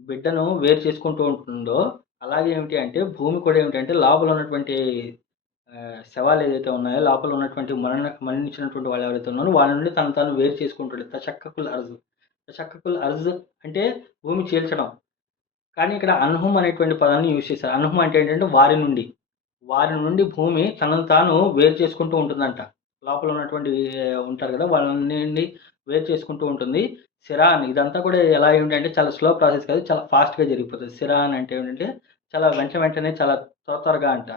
బిడ్డను వేరు చేసుకుంటూ ఉంటుందో, అలాగే ఏమిటి అంటే భూమి కూడా ఏమిటంటే లోపల ఉన్నటువంటి శవాలు ఏదైతే ఉన్నాయో, లోపల ఉన్నటువంటి మరణించినటువంటి వాళ్ళు ఎవరైతే ఉన్నారో వాళ్ళ నుండి తనను తాను వేరు చేసుకుంటాడు. తషక్కకుల్ అర్జ్. తషక్కకుల్ అర్జ్ అంటే భూమి చీల్చడం. కానీ ఇక్కడ అన్హుం అనేటువంటి పదాన్ని యూజ్ చేశారు. అన్హుం అంటే ఏంటంటే వారి నుండి. వారి నుండి భూమి తనను తాను వేరు చేసుకుంటూ ఉంటుందంట. లోపల ఉన్నటువంటి ఉంటారు కదా! వాళ్ళ నుండి వేరు చేసుకుంటూ ఉంటుంది. సిరాన్ ఇదంతా కూడా ఎలా ఏంటంటే చాలా స్లో ప్రాసెస్ కాదు. చాలా ఫాస్ట్‌గా జరిగిపోతది. సిరాన్ అంటే ఏంటంటే చాలా వెంటనే చాలా త్వరగా అంట.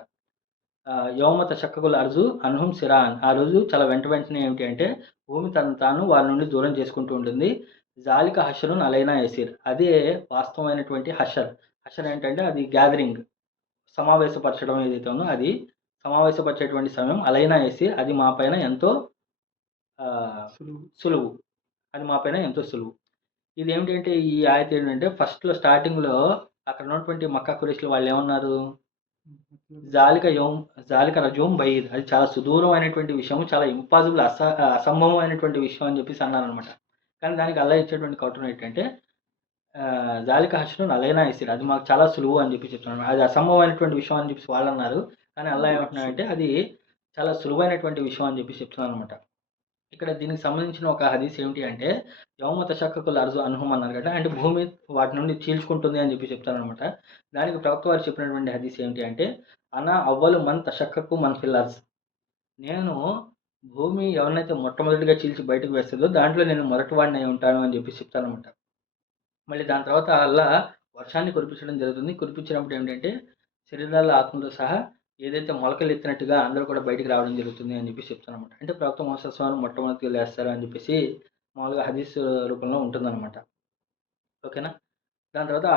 యౌమ తషక్కకుల్ అర్జు అన్హుం సిరాన్. ఆ రోజు చాలా వెంటనే ఏమిటి అంటే భూమి తనను తాను వారి నుండి దూరం చేసుకుంటూ ఉంటుంది. జాలిక హషరున్ అలైనా యసీర్. అదే వాస్తవమైనటువంటి హషర్. హషర్ ఏంటంటే అది గ్యాదరింగ్. సమావేశపరచడం ఏదైతే ఉందో అది సమావేశపరిచేటువంటి సమయం అలైనా యసీర్. అది మా పైన ఎంతో సులువు. అది మా పైన ఎంతో సులువు. ఇదేమిటంటే ఈ ఆయత్ ఏంటంటే ఫస్ట్‌లో స్టార్టింగ్‌లో అక్కడ ఉన్నటువంటి మక్కా ఖురైష్‌లు వాళ్ళేమన్నారు? జాలిక యౌమ్ జాలిక రజూమ్ బయీద్. అది చాలా సుదూరమైనటువంటి విషయం. చాలా ఇంపాసిబుల్ అసంభవమైనటువంటి విషయం అని చెప్పేసి అన్నారనమాట. కానీ దానికి అల్లా ఇచ్చేటువంటి కౌంటర్ ఏంటంటే జాలిక హష్రున్ అలైనా యసీర్. అది మాకు చాలా సులువు అని చెప్పి చెప్తున్నాడు. అది అసంభవమైనటువంటి విషయం అని చెప్పేసి వాళ్ళన్నారు. కానీ అల్లా ఏమంటున్నాడంటే అది చాలా సులువైనటువంటి విషయం అని చెప్పేసి చెప్తున్నాడనమాట. ఇక్కడ దీనికి సంబంధించిన ఒక హదీస్ ఏమిటి అంటే, యౌమ తషక్కకుల్ అర్జు అన్హుమ్ అన్నారు కదా! అంటే భూమి వాటి నుండి చీల్చుకుంటుంది అని చెప్పి చెప్తారనమాట. దానికి ప్రవక్త వారు చెప్పినటువంటి హదీస్ ఏంటి అంటే, అనా అవ్వలు మన్ తషక్కకు మన్ ఫిల్ అర్జ్. నేను భూమి ఎవరినైతే మొట్టమొదటిగా చీల్చి బయటకు వేస్తదో దాంట్లో నేను మొదటివాడిని అయి ఉంటాను అని చెప్పి చెప్తారనమాట. మళ్ళీ దాని తర్వాత అల్లా వర్షాన్ని కురిపించడం జరుగుతుంది. కురిపించినప్పుడు ఏంటంటే శరీరాల ఆత్మతో సహా ఏదైతే మొలకలెత్తినట్టుగా అందరూ కూడా బయటికి రావడం జరుగుతుంది అని చెప్పేసి చెప్తాననమాట. అంటే ప్రవక్త ముహమ్మద్ సల్లల్లాహు అలైహి వసల్లం మొట్టమొదటిగా లేస్తారు అని చెప్పేసి మామూలుగా హదీస్ రూపంలో ఉంటుందనమాట. ఓకేనా. దాని తర్వాత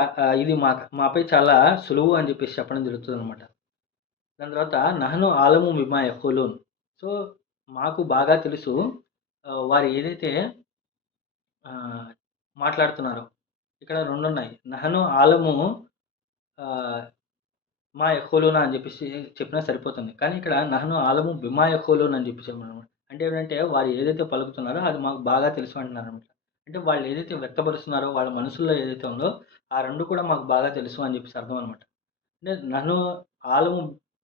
ఇది మాపై చాలా సులువు అని చెప్పేసి చెప్పడం జరుగుతుందనమాట. దాని తర్వాత నహ్ను ఆలము బిమా యఖూలూన్. సో, మాకు బాగా తెలుసు వారు ఏదైతే ఆహ్, మాట్లాడుతున్నారో. ఇక్కడ రెండున్నాయి. నహ్ను ఆలము ఆహ్ మా యఖూలూన అని చెప్పేసి చెప్పినా సరిపోతుంది. కానీ ఇక్కడ నహ్ను ఆలము బిమా యఖూలూన అని చెప్పి చెప్పామనమాట. అంటే ఏంటంటే వారు ఏదైతే పలుకుతున్నారో అది మాకు బాగా తెలుసు అంటున్నారనమాట. అంటే వాళ్ళు ఏదైతే వ్యక్తపరుస్తున్నారో వాళ్ళ మనసుల్లో ఏదైతే ఉందో ఆ 2 కూడా మాకు బాగా తెలుసు అని చెప్పేసి అర్థం అనమాట. అంటే నన్ను ఆలము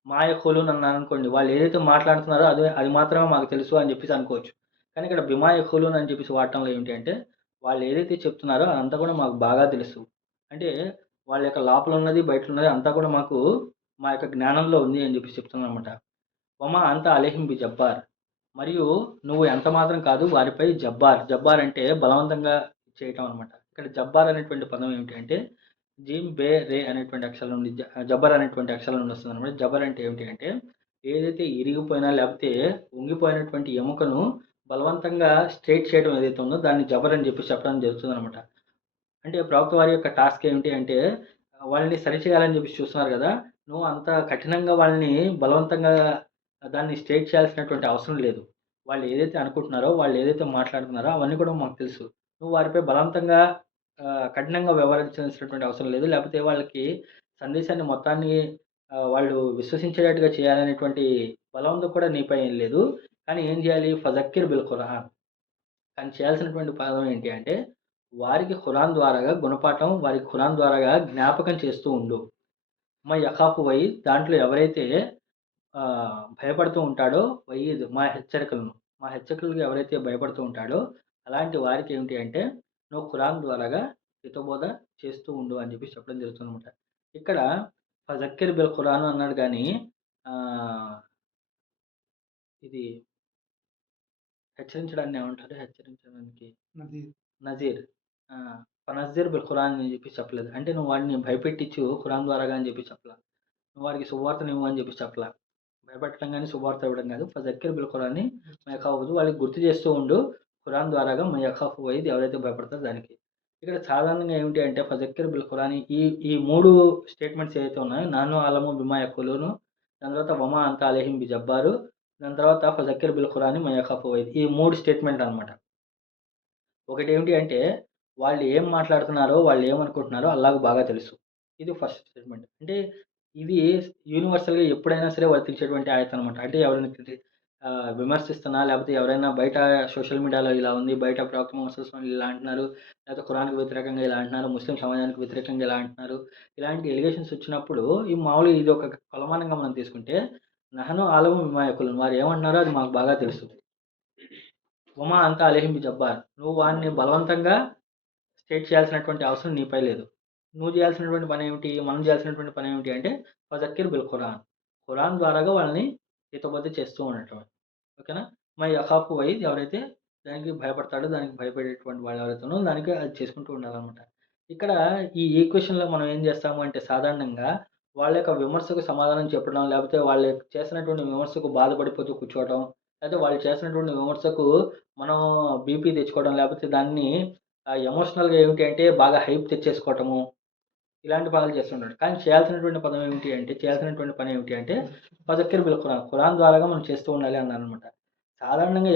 మా యఖూలూన్ అన్నాననుకోండి, వాళ్ళు ఏదైతే మాట్లాడుతున్నారో అది మాత్రమే మాకు తెలుసు అని చెప్పేసి అనుకోవచ్చు. కానీ ఇక్కడ బిమా యఖూలూన్ అని చెప్పేసి వాడటంలో ఏంటి అంటే, వాళ్ళు ఏదైతే చెప్తున్నారో అదంతా కూడా మాకు బాగా తెలుసు. అంటే వాళ్ళ యొక్క లోపల ఉన్నది, బయట ఉన్నది అంతా కూడా మాకు మా యొక్క జ్ఞానంలో ఉంది అని చెప్పేసి చెప్తున్నాననమాట. వమా అంత అలైహిం బి జబ్బార్. మరియు నువ్వు ఎంత మాత్రం కాదు వారిపై జబ్బార్. జబ్బార్ అంటే బలవంతంగా చేయటం అనమాట. ఇక్కడ జబ్బార్ అనేటువంటి పదం ఏమిటి అంటే జీమ్, బే, రే అనేటువంటి అక్షరాల నుండి జబర్ అనేటువంటి అక్షరాల నుండి వస్తుందనమాట. జబర్ అంటే ఏమిటి అంటే ఏదైతే ఇరిగిపోయినా లేకపోతే వంగిపోయినటువంటి ఎముకను బలవంతంగా స్ట్రెయిట్ చేయడం ఏదైతే ఉందో దాన్ని జబర్ అని చెప్పి చెప్పడం జరుగుతుందనమాట. అంటే ప్రవక్త వారి యొక్క టాస్క్ ఏమిటి అంటే వాళ్ళని సరిచేయాలని చెప్పి చూస్తున్నారు కదా! నువ్వు అంత కఠినంగా వాళ్ళని బలవంతంగా దాన్ని స్ట్రెయిట్ చేయాల్సినటువంటి అవసరం లేదు. వాళ్ళు ఏదైతే అనుకుంటున్నారో, వాళ్ళు ఏదైతే మాట్లాడుతున్నారో అవన్నీ కూడా మాకు తెలుసు. నువ్వు వారిపై బలవంతంగా కఠినంగా వ్యవహరించాల్సినటువంటి అవసరం లేదు. లేకపోతే వాళ్ళకి సందేశాన్ని మొత్తాన్ని వాళ్ళు విశ్వసించేటట్టుగా చేయాలనేటువంటి బలవంతం కూడా నీపై ఏం లేదు. కానీ ఏం చేయాలి? ఫజక్కిర్ బిల్ ఖురాన్. కానీ చేయాల్సినటువంటి పదం ఏంటి అంటే, వారికి ఖురాన్ ద్వారాగా గుణపాఠం, వారికి ఖురాన్ ద్వారాగా జ్ఞాపకం చేస్తూ ఉండు. యఖాఫు వయీద్ దాంట్లో ఎవరైతే భయపడుతూ ఉంటాడో వయీద్ మా హెచ్చరికలకు ఎవరైతే భయపడుతూ ఉంటాడో, అలాంటి వారికి ఏంటి అంటే, నువ్వు ఖురాన్ ద్వారాగా హితబోధ చేస్తూ ఉండు అని చెప్పేసి చెప్పడం జరుగుతుందనమాట. ఇక్కడ ఫజక్కిర్ బిల్ ఖురాన్ అన్నాడు గానీ, ఆహ్, ఇది హెచ్చరించడాన్ని ఏమంటారు? హెచ్చరించడానికి నజీర్. ఆ! ఫనజ్జిర్ బిల్ ఖురాన్ అని చెప్పి చెప్పలేదు. అంటే నువ్వు వాడిని భయపెట్టించు ఖురాన్ ద్వారాగా అని చెప్పి చెప్పలా. నువ్వు వాడికి శుభవార్తనివ్వు అని చెప్పి చెప్పలా. భయపెట్టడం గాని, శుభవార్త ఇవ్వడం కాదు. ఫజక్కిర్ బిల్ ఖురాన్‌ని మయఖాఫు వాళ్ళకి గుర్తు చేస్తూ ఉండు. ఖురాన్ ద్వారాగా మయఖాఫు వయీద్ ఎవరైతే భయపడతారో దానికి. ఇక్కడ సాధారణంగా ఏమిటి అంటే ఫజక్కిర్ బిల్ ఖురాని ఈ 3 స్టేట్మెంట్స్ ఏవైతే ఉన్నాయో నాను అలము బిమా యఖూలూను, దాని తర్వాత వమా అంత అలైహిం బి జబ్బారు, దాని తర్వాత ఫజక్కిర్ బిల్ ఖురాని మయఖాఫు వయీద్. ఈ 3 స్టేట్మెంట్ అన్నమాట. ఒకటేమిటి అంటే, వాళ్ళు ఏం మాట్లాడుతున్నారో, వాళ్ళు ఏమనుకుంటున్నారో అల్లాహ్‌కు బాగా తెలుసు. ఇది ఫస్ట్ స్టేట్మెంట్. అంటే ఇది యూనివర్సల్‌గా ఎప్పుడైనా సరే వర్తించేటువంటి ఆయతనమాట. అంటే ఎవరైనా విమర్శిస్తున్నా, లేకపోతే ఎవరైనా బయట సోషల్ మీడియాలో ఇలా ఉంది, బయట ప్రవక్త ముహమ్మద్ సల్లల్లాహు అలైహి వసల్లం ఇలా అంటున్నారు, లేకపోతే ఖురాన్‌కి వ్యతిరేకంగా ఇలా అంటున్నారు, ముస్లిం సమాజానికి వ్యతిరేకంగా ఇలా అంటున్నారు. ఇలాంటి ఎలిగేషన్స్ వచ్చినప్పుడు, ఈ మామూలుగా ఇది ఒక కొలమానంగా మనం తీసుకుంటే, నహను ఆలము బిమా యఖూలూన్ వారు ఏమంటున్నారో అది మాకు బాగా తెలుసు. వమా అంతా అలైహిం బిజబ్బార్. నువ్వు వాడిని బలవంతంగా స్ట్రెయిట్ చేయాల్సినటువంటి అవసరం నీపై లేదు. నువ్వు చేయాల్సినటువంటి పనేమిటి? మనం చేయాల్సినటువంటి పనేమిటి అంటే ఫజక్కిర్ బిల్ ఖురాన్. ఖురాన్ ద్వారాగా వాళ్ళని హితబోధ చేస్తూ ఉండటమే. ఓకేనా? యఖాఫు వయీద్ ఎవరైతే దానికి భయపడతాడో, దానికి భయపడేటువంటి వాళ్ళు ఎవరైతే ఉన్నారో దానికి అది చేసుకుంటూ ఉండాలనమాట. ఇక్కడ ఈ ఈక్వేషన్‌లో మనం ఏం చేస్తాము అంటే సాధారణంగా వాళ్ళ యొక్క విమర్శకు సమాధానం చెప్పడం, లేకపోతే వాళ్ళు చేసినటువంటి విమర్శకు బాధపడిపోతూ కూర్చోవటం, లేకపోతే వాళ్ళు చేసినటువంటి విమర్శకు మనం బీపీ తెచ్చుకోవడం, లేకపోతే దాన్ని ఎమోషనల్‌గా ఏమిటి అంటే బాగా హైప్ తెచ్చేసుకోవటము, ఇలాంటి పనులు చేస్తుంటాడు. కానీ చేయాల్సినటువంటి పని ఏమిటి అంటే ఫజక్కిర్ బిల్ ఖురాన్. ఖురాన్ ద్వారాగా మనం చేస్తూ ఉండాలి అన్నారనమాట. సాధారణంగా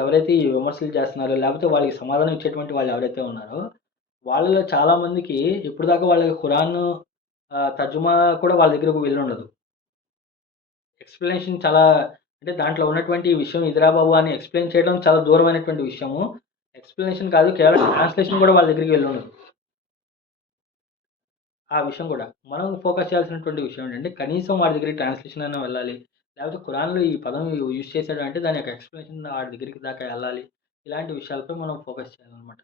ఎవరైతే ఈ విమర్శలు చేస్తున్నారో, లేకపోతే వాళ్ళకి సమాధానం ఇచ్చేటువంటి వాళ్ళు ఎవరైతే ఉన్నారో, వాళ్ళలో చాలా మందికి ఇప్పటిదాకా వాళ్ళకి ఖురాను తర్జుమా కూడా వాళ్ళ దగ్గరకు వెళ్ళుండదు. ఎక్స్‌ప్లనేషన్ చాలా అంటే దాంట్లో ఉన్నటువంటి విషయం ఇదిరా బాబు అని ఎక్స్‌ప్లెయిన్ చేయడం చాలా దూరమైనటువంటి విషయము. ఎక్స్‌ప్లనేషన్ కాదు కేవలం ట్రాన్స్‌లేషన్ కూడా వాళ్ళ దగ్గరికి వెళ్ళుండదు. ఆ విషయం గూడా. మనం ఫోకస్ చేయాల్సినటువంటి విషయం ఏంటంటే, కనీసం వాడి దగ్గరికి ట్రాన్స్‌లేషన్ అన్నా వెళ్ళాలి. లేకపోతే ఖురాన్‌లో ఈ పదం యూజ్ చేశాడు అంటే, దాని యొక్క ఎక్స్‌ప్లనేషన్ వాడి దగ్గరికి దాకా ఎళ్ళాలి. ఇలాంటి విషయాలపై మనం ఫోకస్ చేయాలనమాట.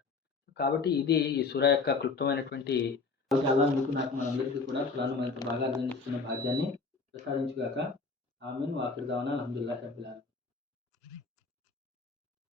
కాబట్టి ఇది ఈ సూరా యొక్క క్లుప్తమైనటువంటి అల్లాహ్ మీకు నాకు మనందరికీ కూడా ఖురాన్ మరింత బాగా అర్థం చేసుకునే భాగ్యాన్ని ప్రసాదించుగాక. ఆమీన్. వాఖిర్ దావానా అల్హమ్దులిల్లాహి రబ్బిల్ ఆలమీన్.